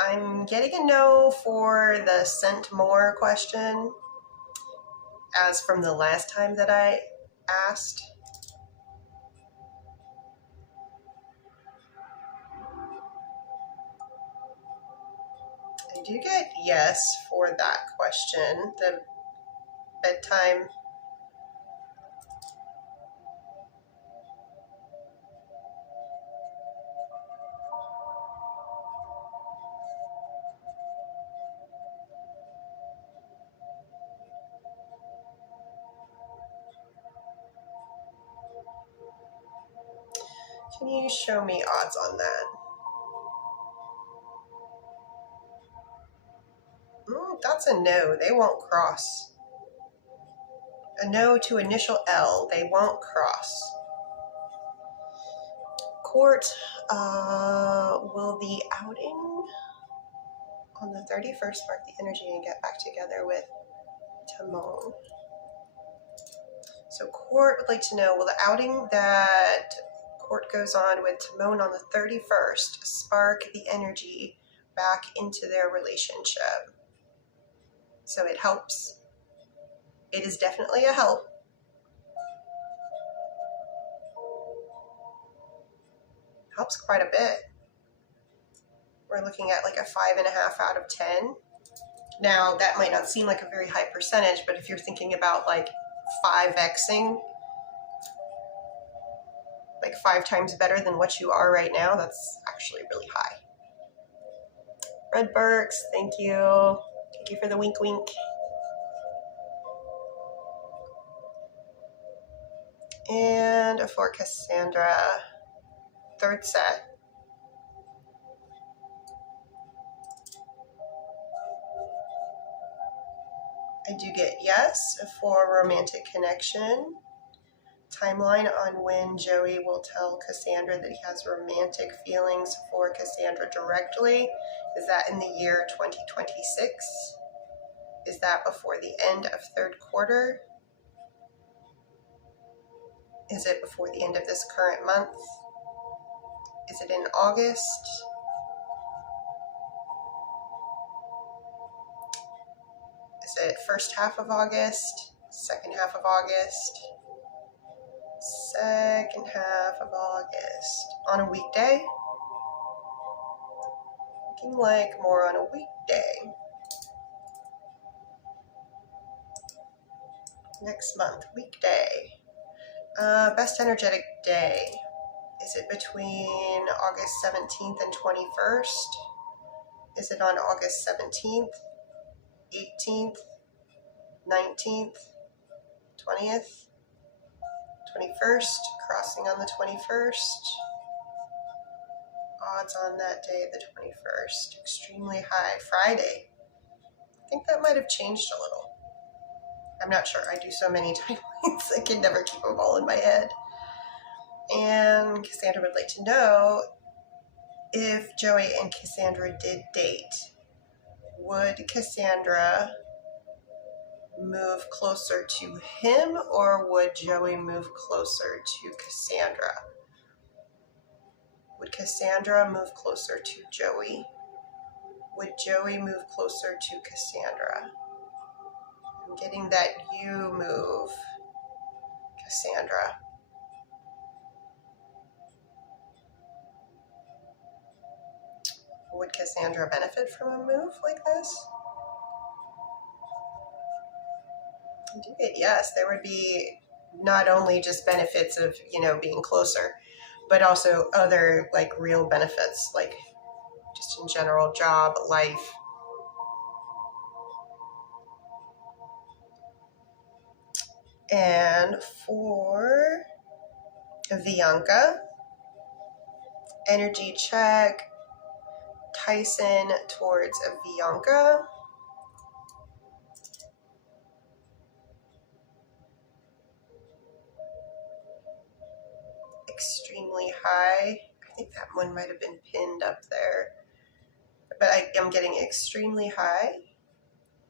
I'm getting a no for the sent more question, as from the last time that I asked. I do get yes for that question. The bedtime. Can you show me odds on that? That's a no. They won't cross. A no to initial L. They won't cross. Court, will the outing on the 31st spark the energy and get back together with Timon? So Court would like to know, will the outing that Court goes on with Timon on the 31st spark the energy back into their relationship? So it helps. It is definitely a help. Helps quite a bit. We're looking at like a 5.5 out of 10. Now, that might not seem like a very high percentage, but if you're thinking about like 5xing, like 5 times better than what you are right now, that's actually really high. Red Burks, thank you. Thank you for the wink wink. And for Cassandra, third set. I do get yes for romantic connection. Timeline on when Joey will tell Cassandra that he has romantic feelings for Cassandra directly. Is that in the year 2026? Is that before the end of third quarter? Is it before the end of this current month? Is it in August? Is it first half of August? Second half of August? Second half of August. On a weekday? Looking like more on a weekday. Next month, weekday. Best energetic day. Is it between August 17th and 21st? Is it on August 17th, 18th, 19th, 20th, 21st, crossing on the 21st? Odds on that day, the 21st, extremely high. Friday. think that might have changed a little. I'm not sure. I do so many timelines, I can never keep them all in my head. And Cassandra would like to know if Joey and Cassandra did date, would Cassandra move closer to him, or would Joey move closer to Cassandra? Would Cassandra move closer to Joey? Would Joey move closer to Cassandra? I'm getting that you move, Cassandra. Would Cassandra benefit from a move like this? I do get yes. There would be not only just benefits of, being closer, but also other like real benefits, like just in general, job, life. And for Bianca, energy check, Tyson towards Bianca. Extremely high. I think that one might have been pinned up there. But I am getting extremely high.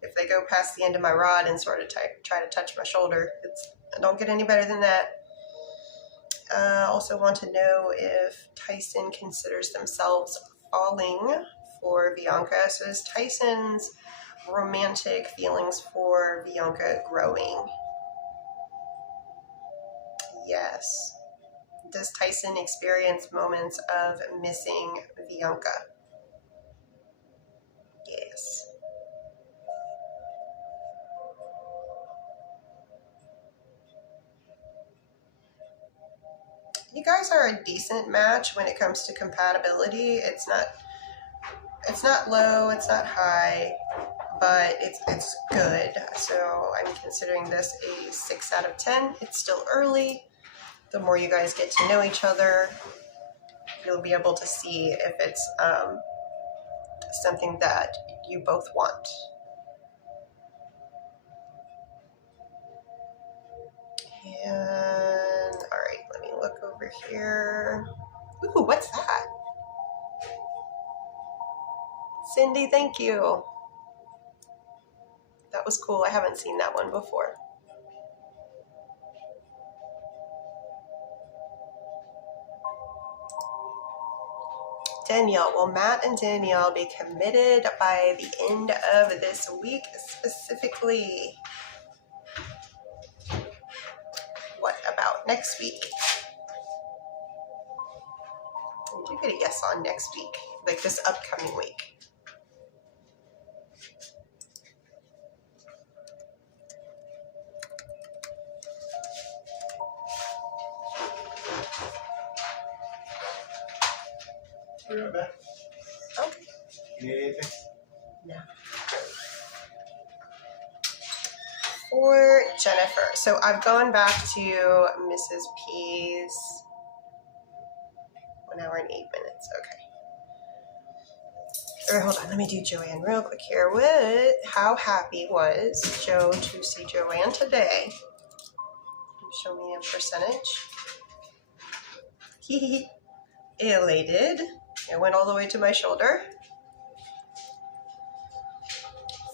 If they go past the end of my rod and sort of try to touch my shoulder, I don't get any better than that. Also want to know if Tyson considers themselves falling for Bianca. So is Tyson's romantic feelings for Bianca growing? Yes. Does Tyson experience moments of missing Bianca? Yes. You guys are a decent match when it comes to compatibility. It's not low, it's not high, but it's good. So I'm considering this a 6 out of 10. It's still early. The more you guys get to know each other, you'll be able to see if it's something that you both want. And all right, let me look over here. Ooh, what's that? Cindy, thank you. That was cool. I haven't seen that one before. Danielle, will Matt and Danielle be committed by the end of this week specifically? What about next week? I do get a yes on next week, like this upcoming week. Okay. You need anything? No. For Jennifer, so I've gone back to Mrs. P's 1 hour and 8 minutes. Okay. All right, hold on. Let me do Joanne real quick here. How happy was Joe to see Joanne today? Show me in percentage. Elated. It went all the way to my shoulder.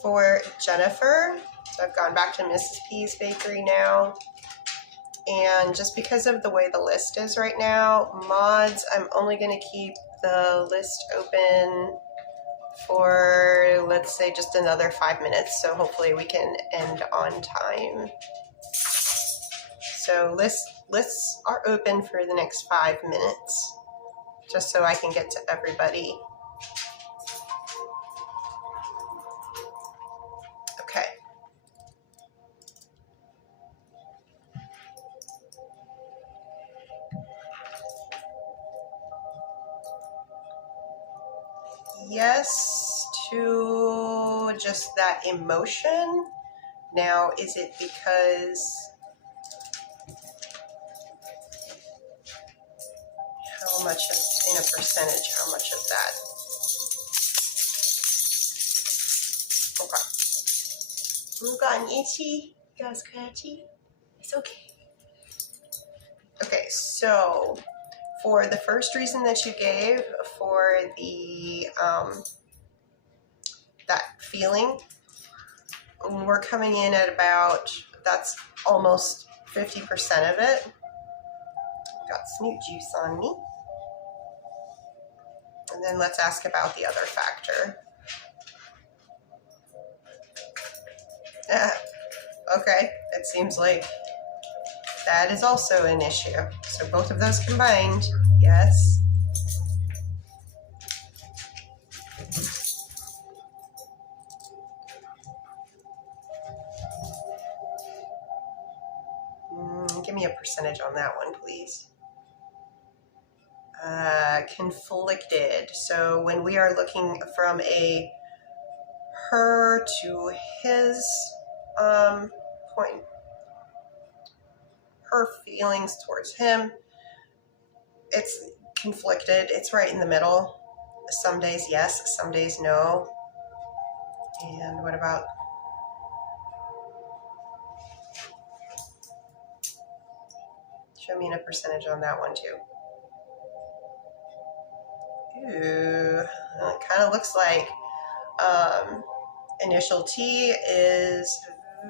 For Jennifer, so I've gone back to Mrs. P's bakery now. And just because of the way the list is right now, mods, I'm only going to keep the list open for, let's say, just another 5 minutes. So hopefully we can end on time. So lists are open for the next 5 minutes, just so I can get to everybody. Okay. Yes to just that emotion. Now, is it because how much of, in a percentage, how much of that? Okay. You gotten itchy? You got scratchy? It's okay. Okay, so for the first reason that you gave for the that feeling, we're coming in at about, that's almost 50% of it. Got snoot juice on me. And then let's ask about the other factor. Okay, it seems like that is also an issue. So both of those combined, yes. Give me a percentage on that one, please. Conflicted. So when we are looking from a her to his point, her feelings towards him, it's conflicted. It's right in the middle. Some days yes, some days no. And what about show me a percentage on that one too? Ooh, it kind of looks like initial T is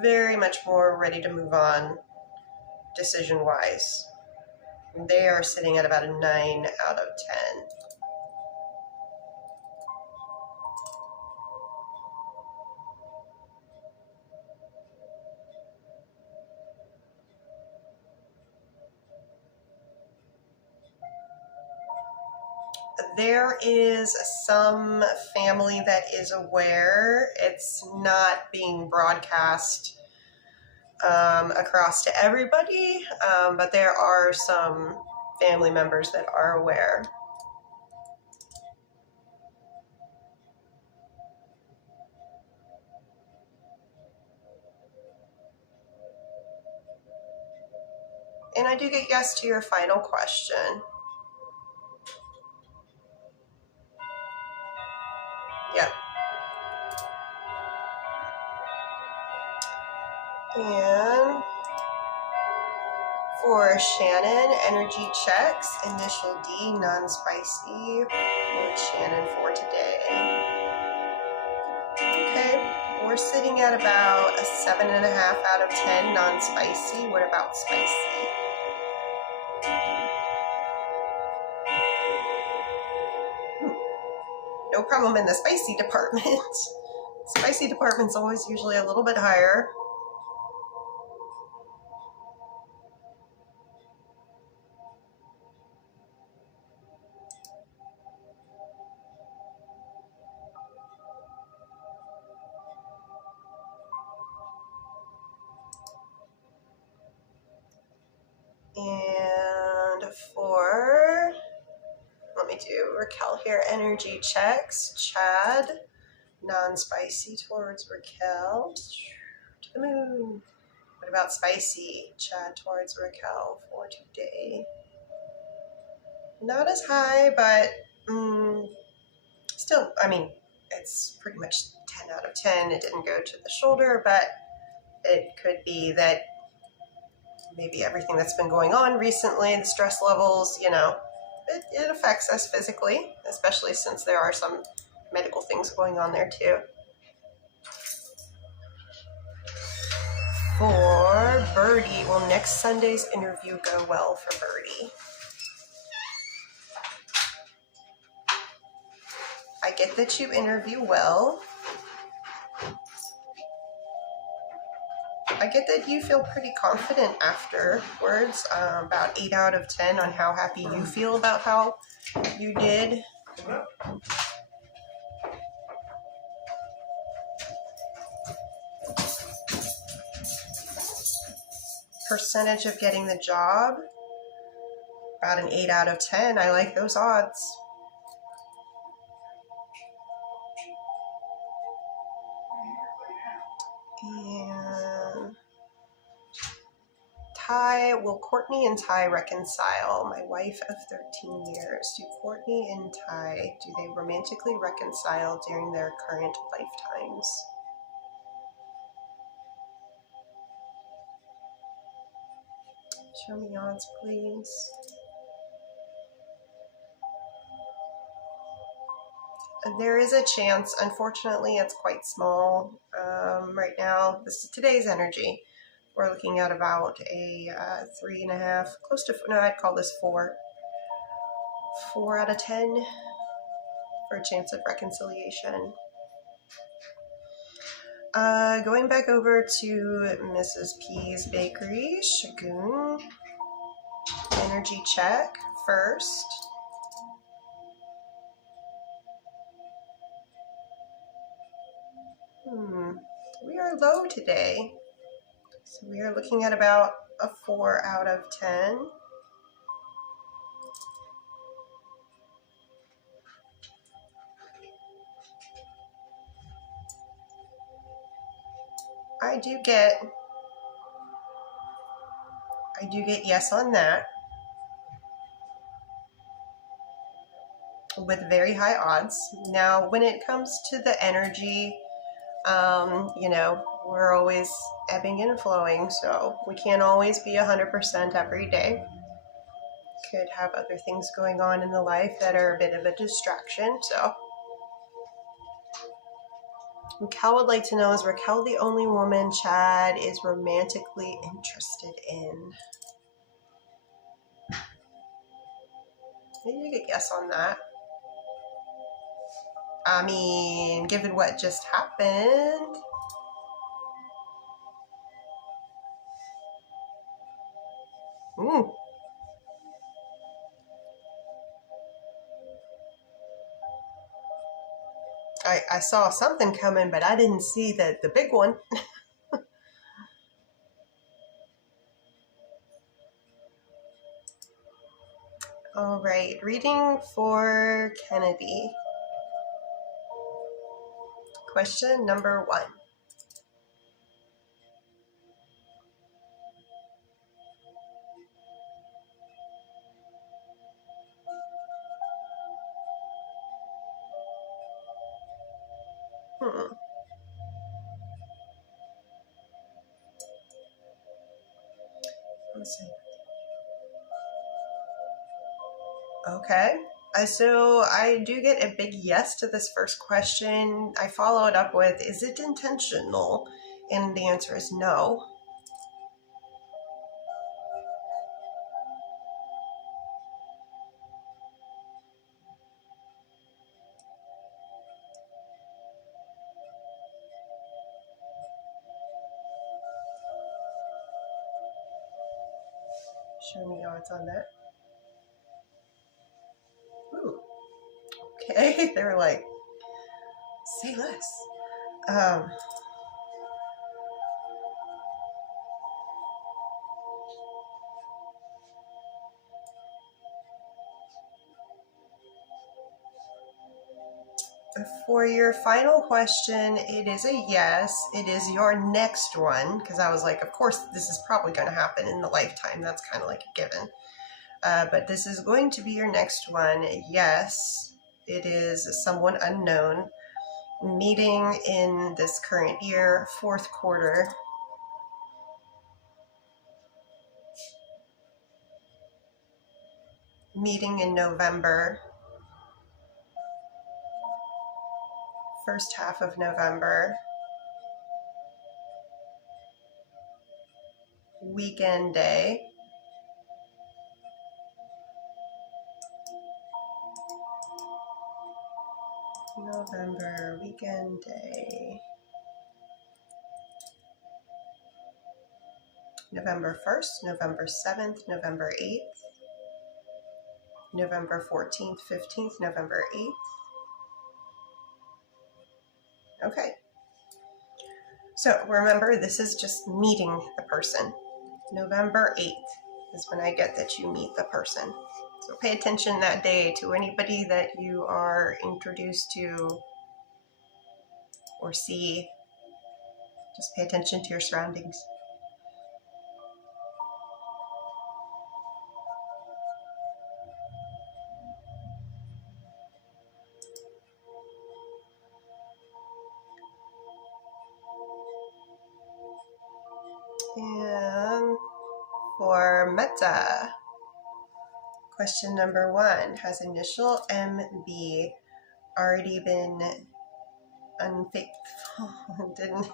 very much more ready to move on decision-wise. They are sitting at about a 9 out of 10. There is some family that is aware. It's not being broadcast across to everybody, but there are some family members that are aware. And I do get yes to your final question. Yep. And for Shannon, energy checks, initial D, non-spicy. What's Shannon for today? Okay, we're sitting at about a 7.5 out of 10 non-spicy. What about spicy? No problem in the spicy department. Spicy department's always usually a little bit higher. And for, let me do Raquel here, energy checks, Chad, non-spicy towards Raquel, to the moon. What about spicy, Chad towards Raquel for today? Not as high, but still, I mean, it's pretty much 10 out of 10. It didn't go to the shoulder, but it could be that maybe everything that's been going on recently, the stress levels, you know, it affects us physically, especially since there are some medical things going on there too. For Birdie, will next Sunday's interview go well for Birdie? I get that you interview well. I get that you feel pretty confident afterwards, about 8 out of 10 on how happy you feel about how you did. Percentage of getting the job, about an 8 out of 10. I like those odds. And Ty, will Courtney and Ty reconcile? My wife of 13 years. Do Courtney and Ty, do they romantically reconcile during their current lifetimes? Show me odds, please. There is a chance. Unfortunately, it's quite small right now. This is today's energy. We're looking at about a 3.5, close to, no, I'd call this 4. 4 out of 10 for a chance of reconciliation. Going back over to Mrs. P's Bakery, Shagun. Energy check first. We are low today. So we are looking at about a 4 out of 10. I do get yes on that with very high odds. Now, when it comes to the energy, you know, we're always ebbing and flowing, so we can't always be 100% every day. Could have other things going on in the life that are a bit of a distraction. So Raquel would like to know, is Raquel the only woman Chad is romantically interested in? Maybe you get yes on that. I mean, given what just happened. I saw something coming, but I didn't see the big one. All right, reading for Kennedy. Question number 1. Let's see. Okay. So I do get a big yes to this first question. I follow it up with, is it intentional? And the answer is no. Show me odds on that. Ooh. Okay, they were like, say less. For your final question, it is a yes. It is your next one, because I was like, of course, this is probably going to happen in the lifetime. That's kind of like a given. But this is going to be your next one. Yes, it is someone unknown meeting in this current year, 4th quarter. Meeting in November. First half of November. Weekend day. November weekend day. November 1st, November 7th, November 8th, November 14th, 15th, November 8th. Okay. So remember, this is just meeting the person. November 8th is when I get that you meet the person. So pay attention that day to anybody that you are introduced to or see. Just pay attention to your surroundings. And For Meta, question number 1. Has initial MB already been unfaithful? Didn't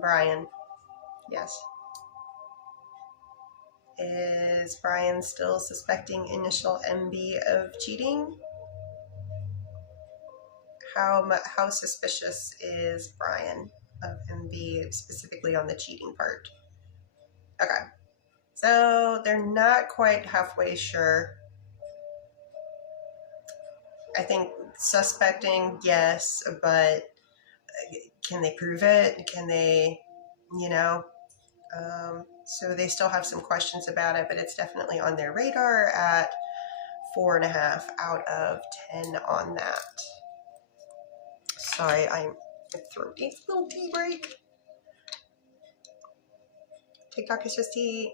Brian? Yes. Is Brian still suspecting initial MB of cheating? How suspicious is Brian of MB, specifically on the cheating part? Okay, so they're not quite halfway sure. I think suspecting, yes, but can they prove it? Can they, so they still have some questions about it, but it's definitely on their radar at 4.5 out of 10 on that. Sorry, I'm throaty. Little tea break. TikTok is just tea.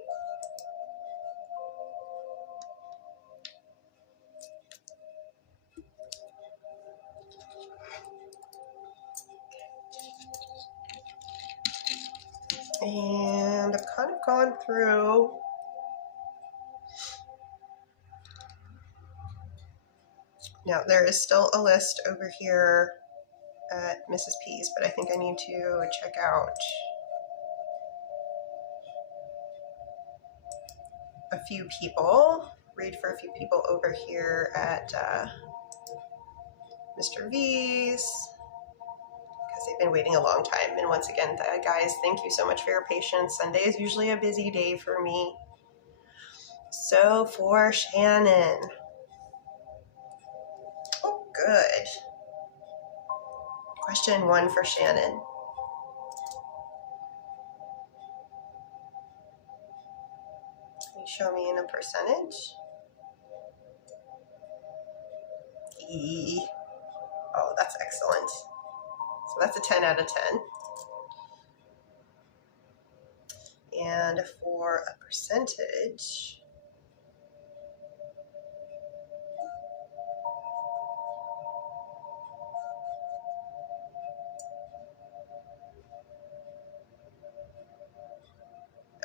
And I've kind of gone through now. There is still a list over here at Mrs. P's, but I think I need to check out a few people, read for a few people over here at Mr. V's, because they've been waiting a long time. And once again, guys, thank you so much for your patience. Sunday is usually a busy day for me. So for Shannon. Oh, good. Question 1 for Shannon. Can you show me in a percentage? E. Oh, that's excellent. So that's a 10 out of 10. And for a percentage,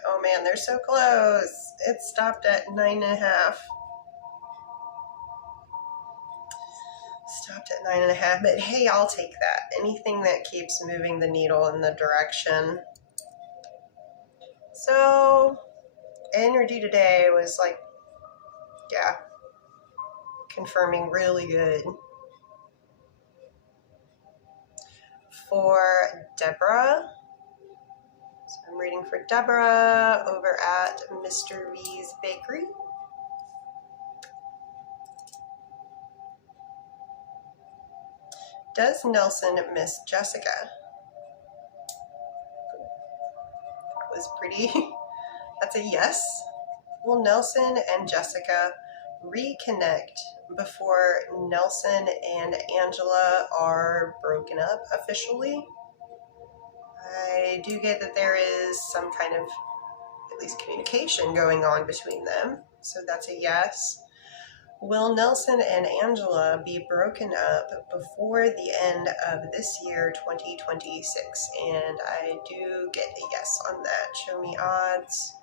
oh man, they're so close. It stopped at 9.5. Stopped at 9.5, but hey, I'll take that. Anything that keeps moving the needle in the direction. So, energy today was like, yeah, confirming really good. For Deborah, so I'm reading for Deborah over at Mr. V's Bakery. Does Nelson miss Jessica? That was pretty. That's a yes. Will Nelson and Jessica reconnect before Nelson and Angela are broken up officially? I do get that there is some kind of, at least, communication going on between them, so that's a yes. Will Nelson and Angela be broken up before the end of this year, 2026? And I do get a yes on that. Show me odds.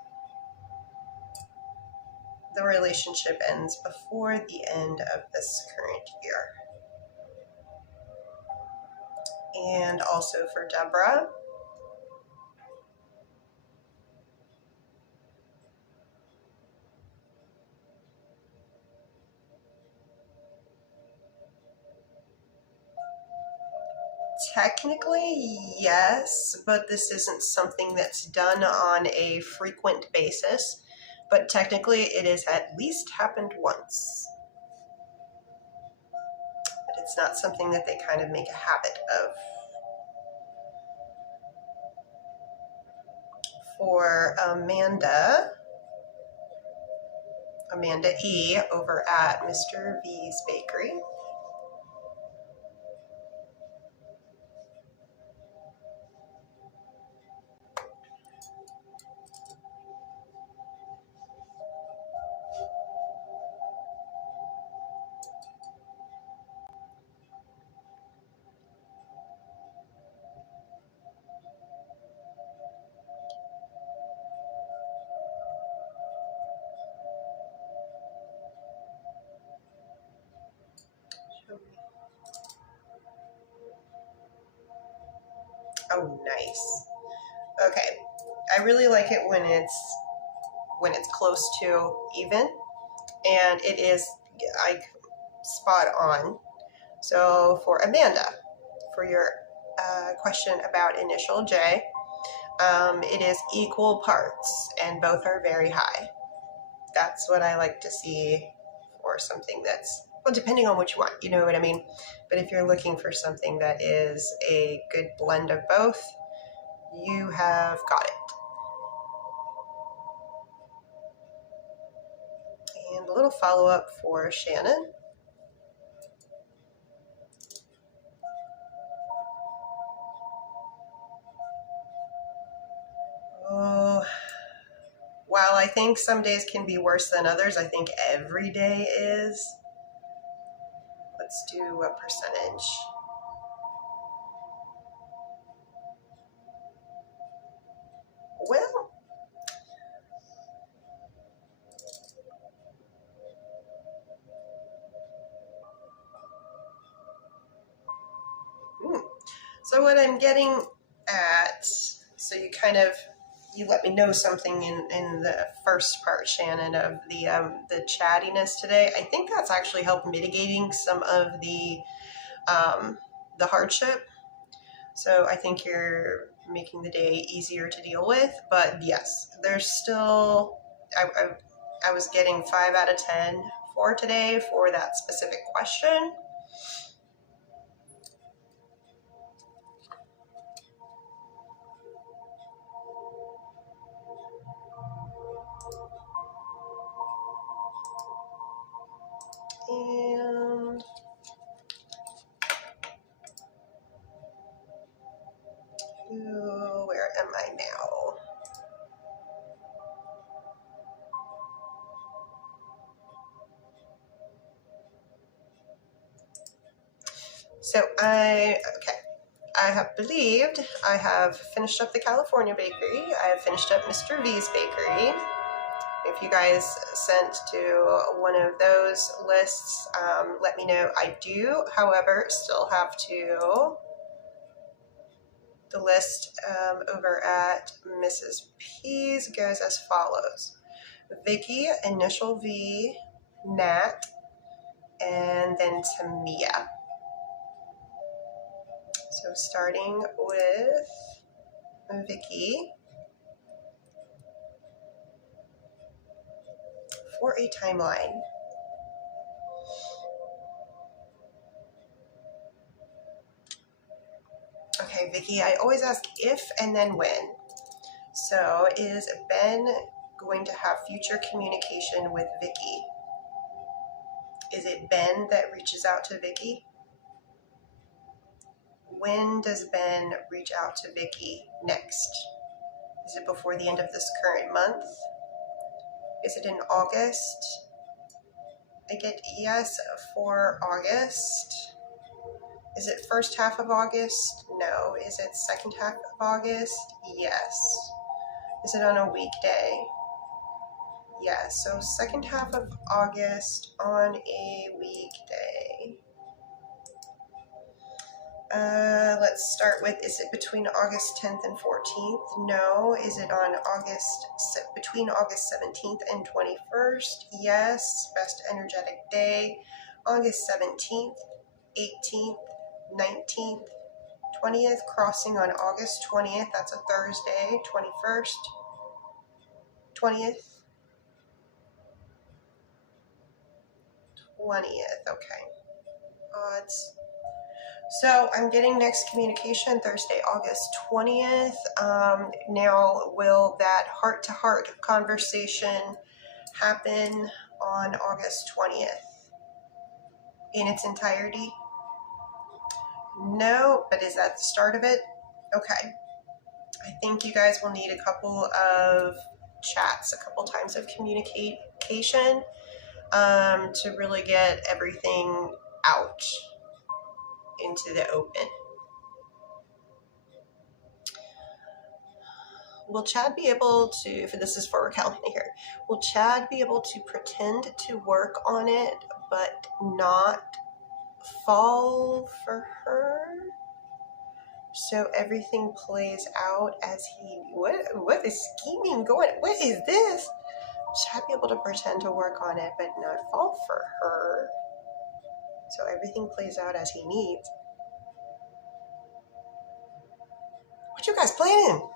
The relationship ends before the end of this current year. And also for Deborah. Technically, yes, but this isn't something that's done on a frequent basis. But technically, it has at least happened once. But it's not something that they kind of make a habit of. For Amanda E. over at Mr. V's Bakery. Oh, nice. Okay. I really like it when it's close to even, and it is like spot on. So for Amanda, for your question about initial J, it is equal parts, and both are very high. That's what I like to see for something that's, well, depending on what you want, you know what I mean? But if you're looking for something that is a good blend of both, you have got it. And a little follow-up for Shannon. Oh, while I think some days can be worse than others, I think every day is. Let's do a percentage. Well, so what I'm getting at, so you let me know something in the first part, Shannon, of the chattiness today. I think that's actually helped mitigating some of the hardship. So I think you're making the day easier to deal with. But yes, there's still, I was getting 5 out of 10 for today for that specific question. And where am I now? So I have believed I have finished up the California bakery. I have finished up Mr. V's bakery. If you guys sent to one of those lists, let me know. I do, however, still have the list over at Mrs. P's goes as follows. Vicky, initial V, Nat, and then Tamia. So starting with Vicky for a timeline. Okay, Vicky, I always ask if and then when. So is Ben going to have future communication with Vicky? Is it Ben that reaches out to Vicky? When does Ben reach out to Vicky next? Is it before the end of this current month? Is it in August? I get yes for August. Is it first half of August? No. Is it second half of August? Yes. Is it on a weekday? Yes. So second half of August on a weekday. Let's start with, is it between August 10th and 14th? No. Is it on between August 17th and 21st? Yes. Best energetic day, August 17th, 18th, 19th, 20th, crossing on August 20th. That's a Thursday, 21st, 20th, 20th. Okay. Odds. So I'm getting next communication Thursday, August 20th. Now, will that heart-to-heart conversation happen on August 20th in its entirety? No, but is that the start of it? Okay. I think you guys will need a couple of chats, a couple times of communication to really get everything out into the open. Will Chad be able to, this is for Raquel here, will Chad be able to pretend to work on it but not fall for her? So everything plays out as he, what is scheming going, what is this? Should be able to pretend to work on it, but not fall for her. So everything plays out as he needs. What you guys planning?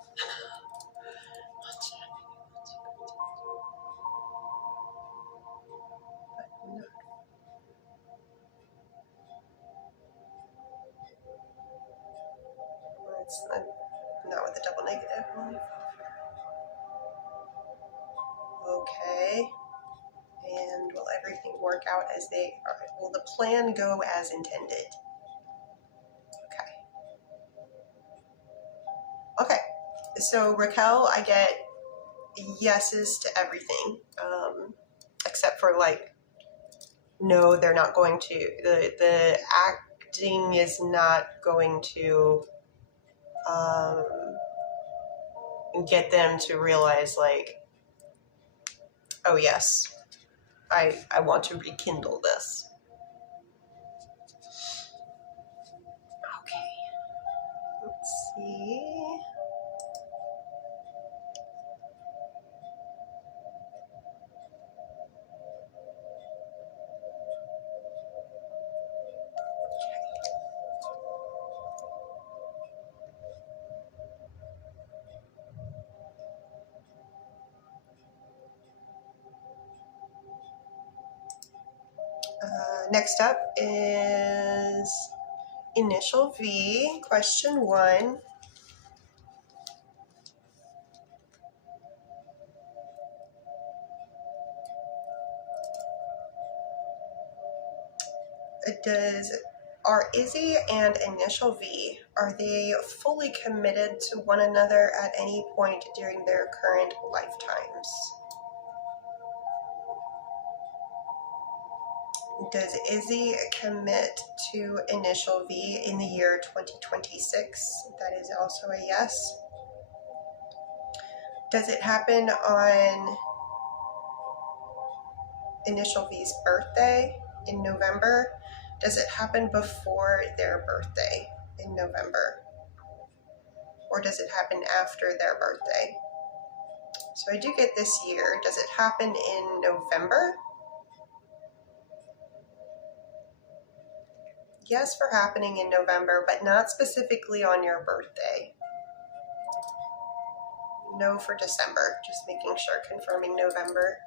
It's not with the double negative. Okay. And will everything work out as they are? Will the plan go as intended? Okay. Okay. So Raquel, I get yeses to everything, except for like, no, they're not going to. The acting is not going to get them to realize like, oh yes, I want to rekindle this. Okay. Let's see. Next up is initial V, question 1. Are Izzy and initial V, are they fully committed to one another at any point during their current lifetimes? Does Izzy commit to initial V in the year 2026? That is also a yes. Does it happen on initial V's birthday in November? Does it happen before their birthday in November? Or does it happen after their birthday? So I do get this year. Does it happen in November? Yes, for happening in November, but not specifically on your birthday. No for December, just making sure, confirming November.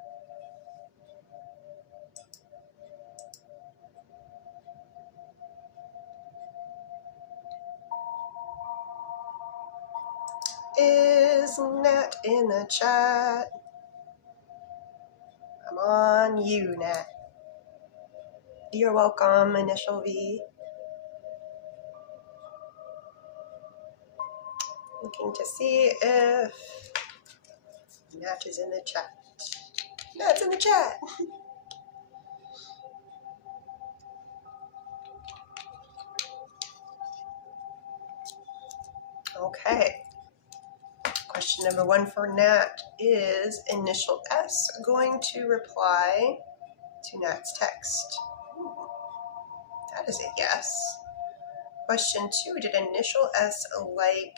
Is Nat in the chat? I'm on you, Nat. You're welcome, initial V. Looking to see if Nat is in the chat. Nat's in the chat. Okay. Question number 1 for Nat is initial S going to reply to Nat's text? That is a yes. Question 2, did initial S like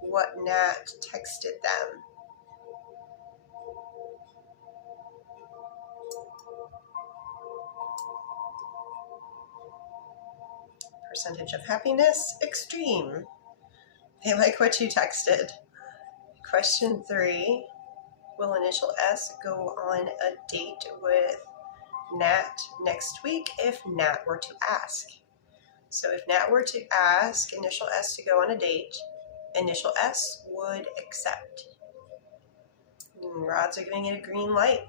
what Nat texted them? Percentage of happiness, extreme. They like what you texted. Question 3, will initial S go on a date with Nat next week if Nat were to ask? So if Nat were to ask initial S to go on a date, initial S would accept. Rods are giving it a green light.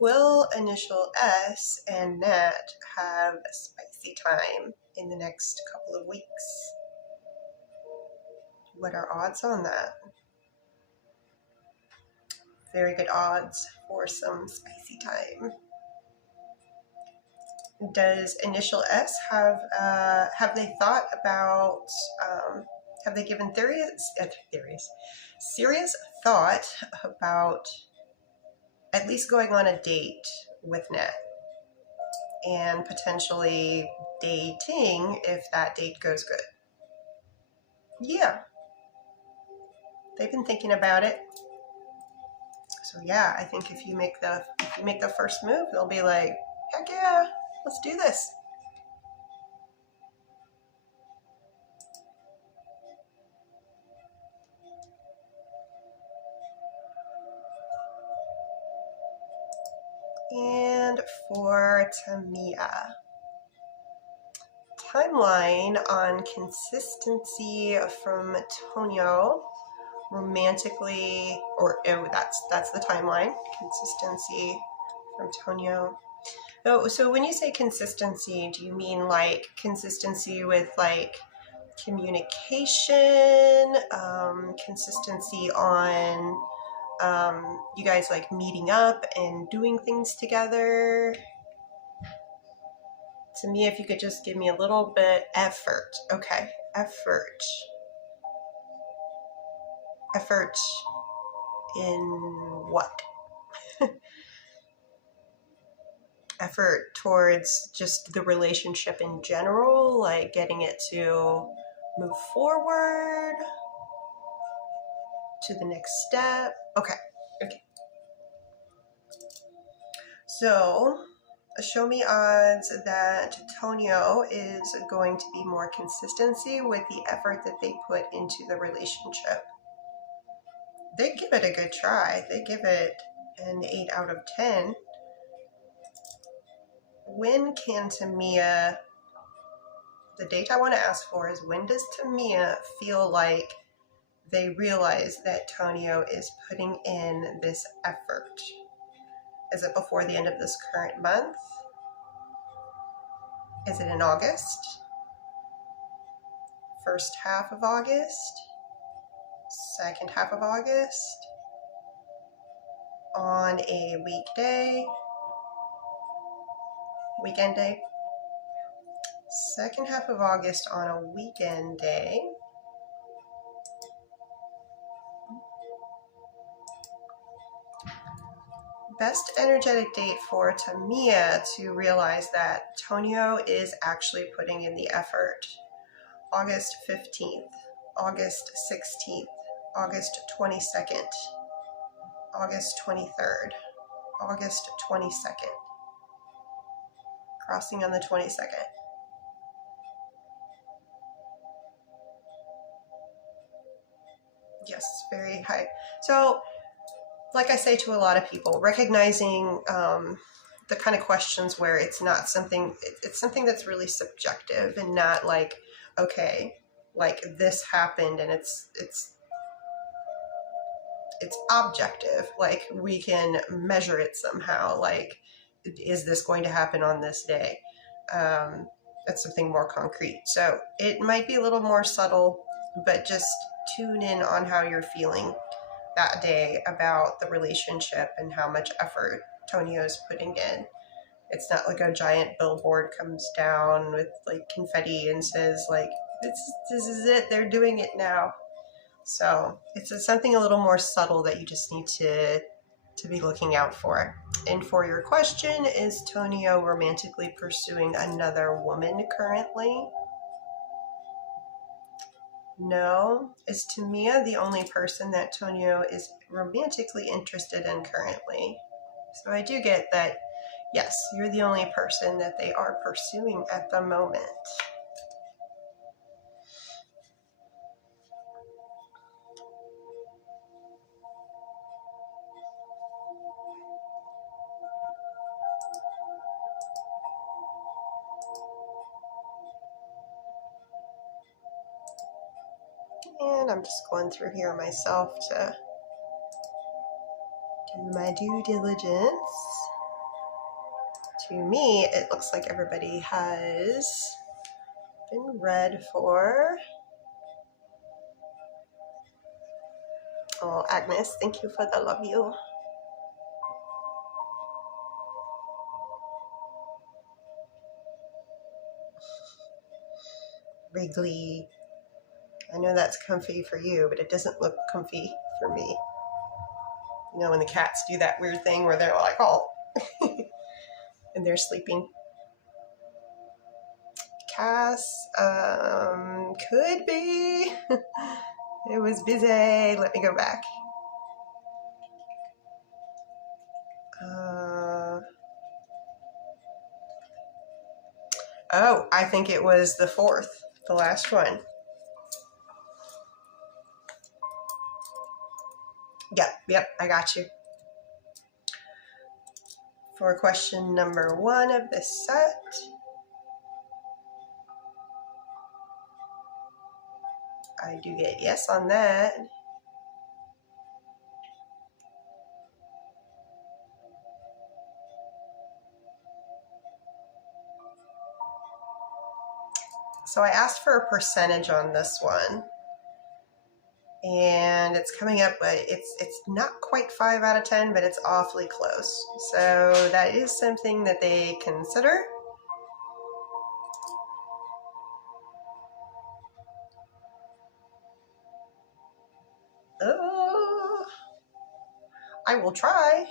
Will initial S and Nat have a spicy time in the next couple of weeks? What are odds on that? Very good odds for some spicy time. Does initial S have they thought about, have they given serious thought about at least going on a date with Nat? and potentially dating if that date goes good. Yeah, they've been thinking about it. So yeah, I think if you make the first move, they'll be like, heck yeah, let's do this. And for Tamia, timeline on consistency from Tonio romantically, or oh, that's the timeline. Consistency from Tonio. Oh, so when you say consistency, do you mean like consistency with like communication, consistency on you guys like meeting up and doing things together? To me, if you could just give me a little bit effort. Okay, effort. Effort in what? Effort towards just the relationship in general, like getting it to move forward to the next step. Okay. So, show me odds that Tonio is going to be more consistency with the effort that they put into the relationship. They give it a good try. They give it an 8 out of 10. When can Tamia, the date I want to ask for is, when does Tamia feel like they realize that Tonio is putting in this effort? Is it before the end of this current month? Is it in August? First half of August? Second half of August? On a weekday? Weekend day? Second half of August on a weekend day. Best energetic date for Tamia to realize that Tonio is actually putting in the effort. August 15th, August 16th, August 22nd, August 23rd, August 22nd. Crossing on the 22nd. Yes, very high. So, like I say to a lot of people, recognizing the kind of questions where it's not something, it's something that's really subjective and not like, okay, like this happened and it's objective. Like we can measure it somehow. Like, is this going to happen on this day? That's something more concrete. So it might be a little more subtle, but just tune in on how you're feeling that day about the relationship and how much effort Tonio is putting in. It's not like a giant billboard comes down with like confetti and says like, this is it, they're doing it now. So it's something a little more subtle that you just need to be looking out for. And for your question, is Tonio romantically pursuing another woman currently? No. Is Tamia the only person that Tonio is romantically interested in currently? So I do get that, yes, you're the only person that they are pursuing at the moment. And I'm just going through here myself to do my due diligence. To me, it looks like everybody has been read for. Oh, Agnes, thank you for the love you. Wrigley. I know that's comfy for you, but it doesn't look comfy for me. You know, when the cats do that weird thing where they're like, oh, and they're sleeping. Cass, could be. It was busy. Let me go back. Oh, I think it was the 4th, the last one. Yep, I got you. For question number 1 of this set. I do get yes on that. So I asked for a percentage on this one. And it's coming up, but it's not quite 5 out of 10, but it's awfully close. So that is something that they consider. I will try.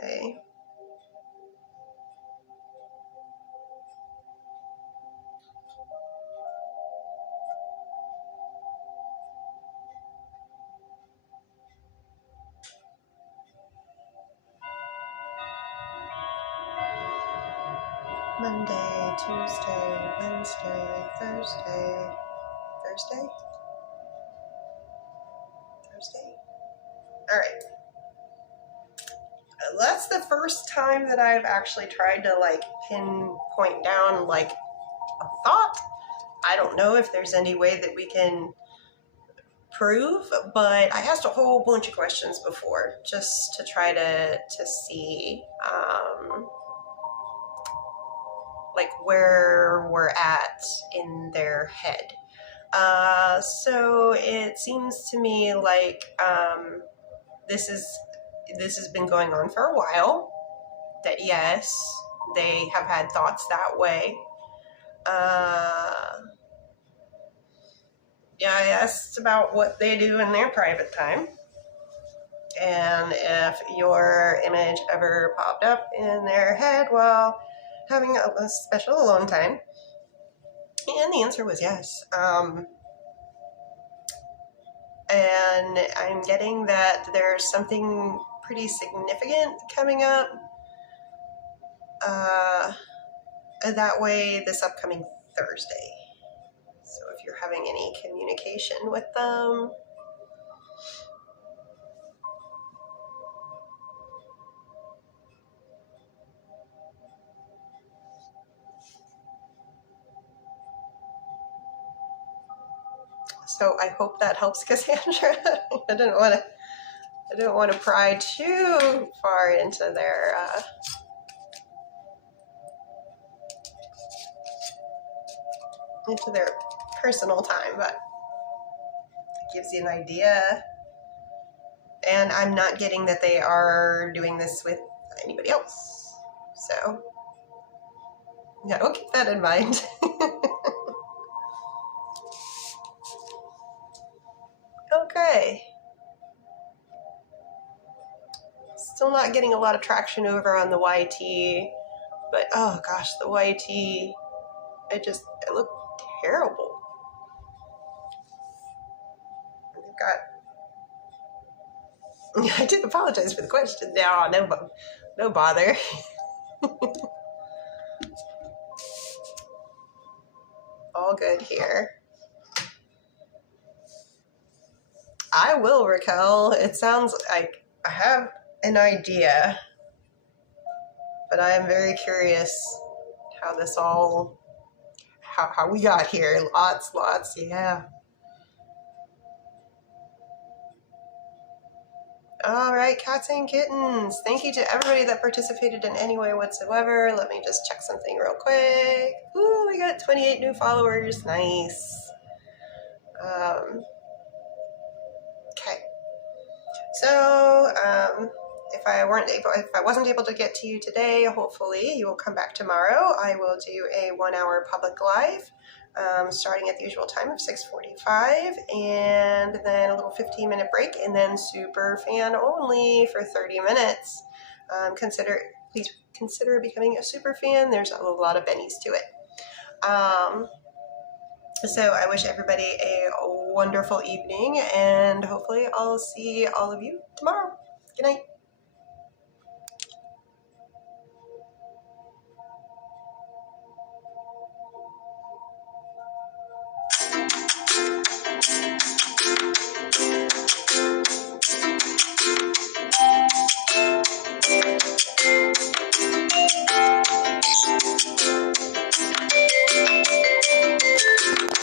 Okay. Monday, Tuesday, Wednesday, Thursday. Thursday? All right. That's the first time that I've actually tried to like pinpoint down like a thought. I don't know if there's any way that we can prove, but I asked a whole bunch of questions before just to try to see like where we're at in their head. So it seems to me like this has been going on for a while. That yes, they have had thoughts that way. Yeah, I asked about what they do in their private time. And if your image ever popped up in their head while having a special alone time. And the answer was yes. And I'm getting that there's something pretty significant coming up. That way this upcoming Thursday. So if you're having any communication with them, so I hope that helps, Cassandra. I didn't want to pry too far into their personal time, but it gives you an idea. And I'm not getting that they are doing this with anybody else. So, yeah, we'll keep that in mind. Okay. Still not getting a lot of traction over on the YT, but oh gosh, the YT, it looked terrible. I did apologize for the question. No bother. All good here. I will, Raquel. It sounds like I have an idea, but I am very curious how this all, how we got here. Lots, yeah. All right, cats and kittens. Thank you to everybody that participated in any way whatsoever. Let me just check something real quick. Ooh, we got 28 new followers. Nice. Okay. So, if I wasn't able to get to you today, hopefully you will come back tomorrow. I will do a 1-hour public live, starting at the usual time of 6:45, and then a little 15-minute break, and then super fan only for 30 minutes. Please consider becoming a super fan. There's a lot of bennies to it. So I wish everybody a wonderful evening, and hopefully I'll see all of you tomorrow. Good night.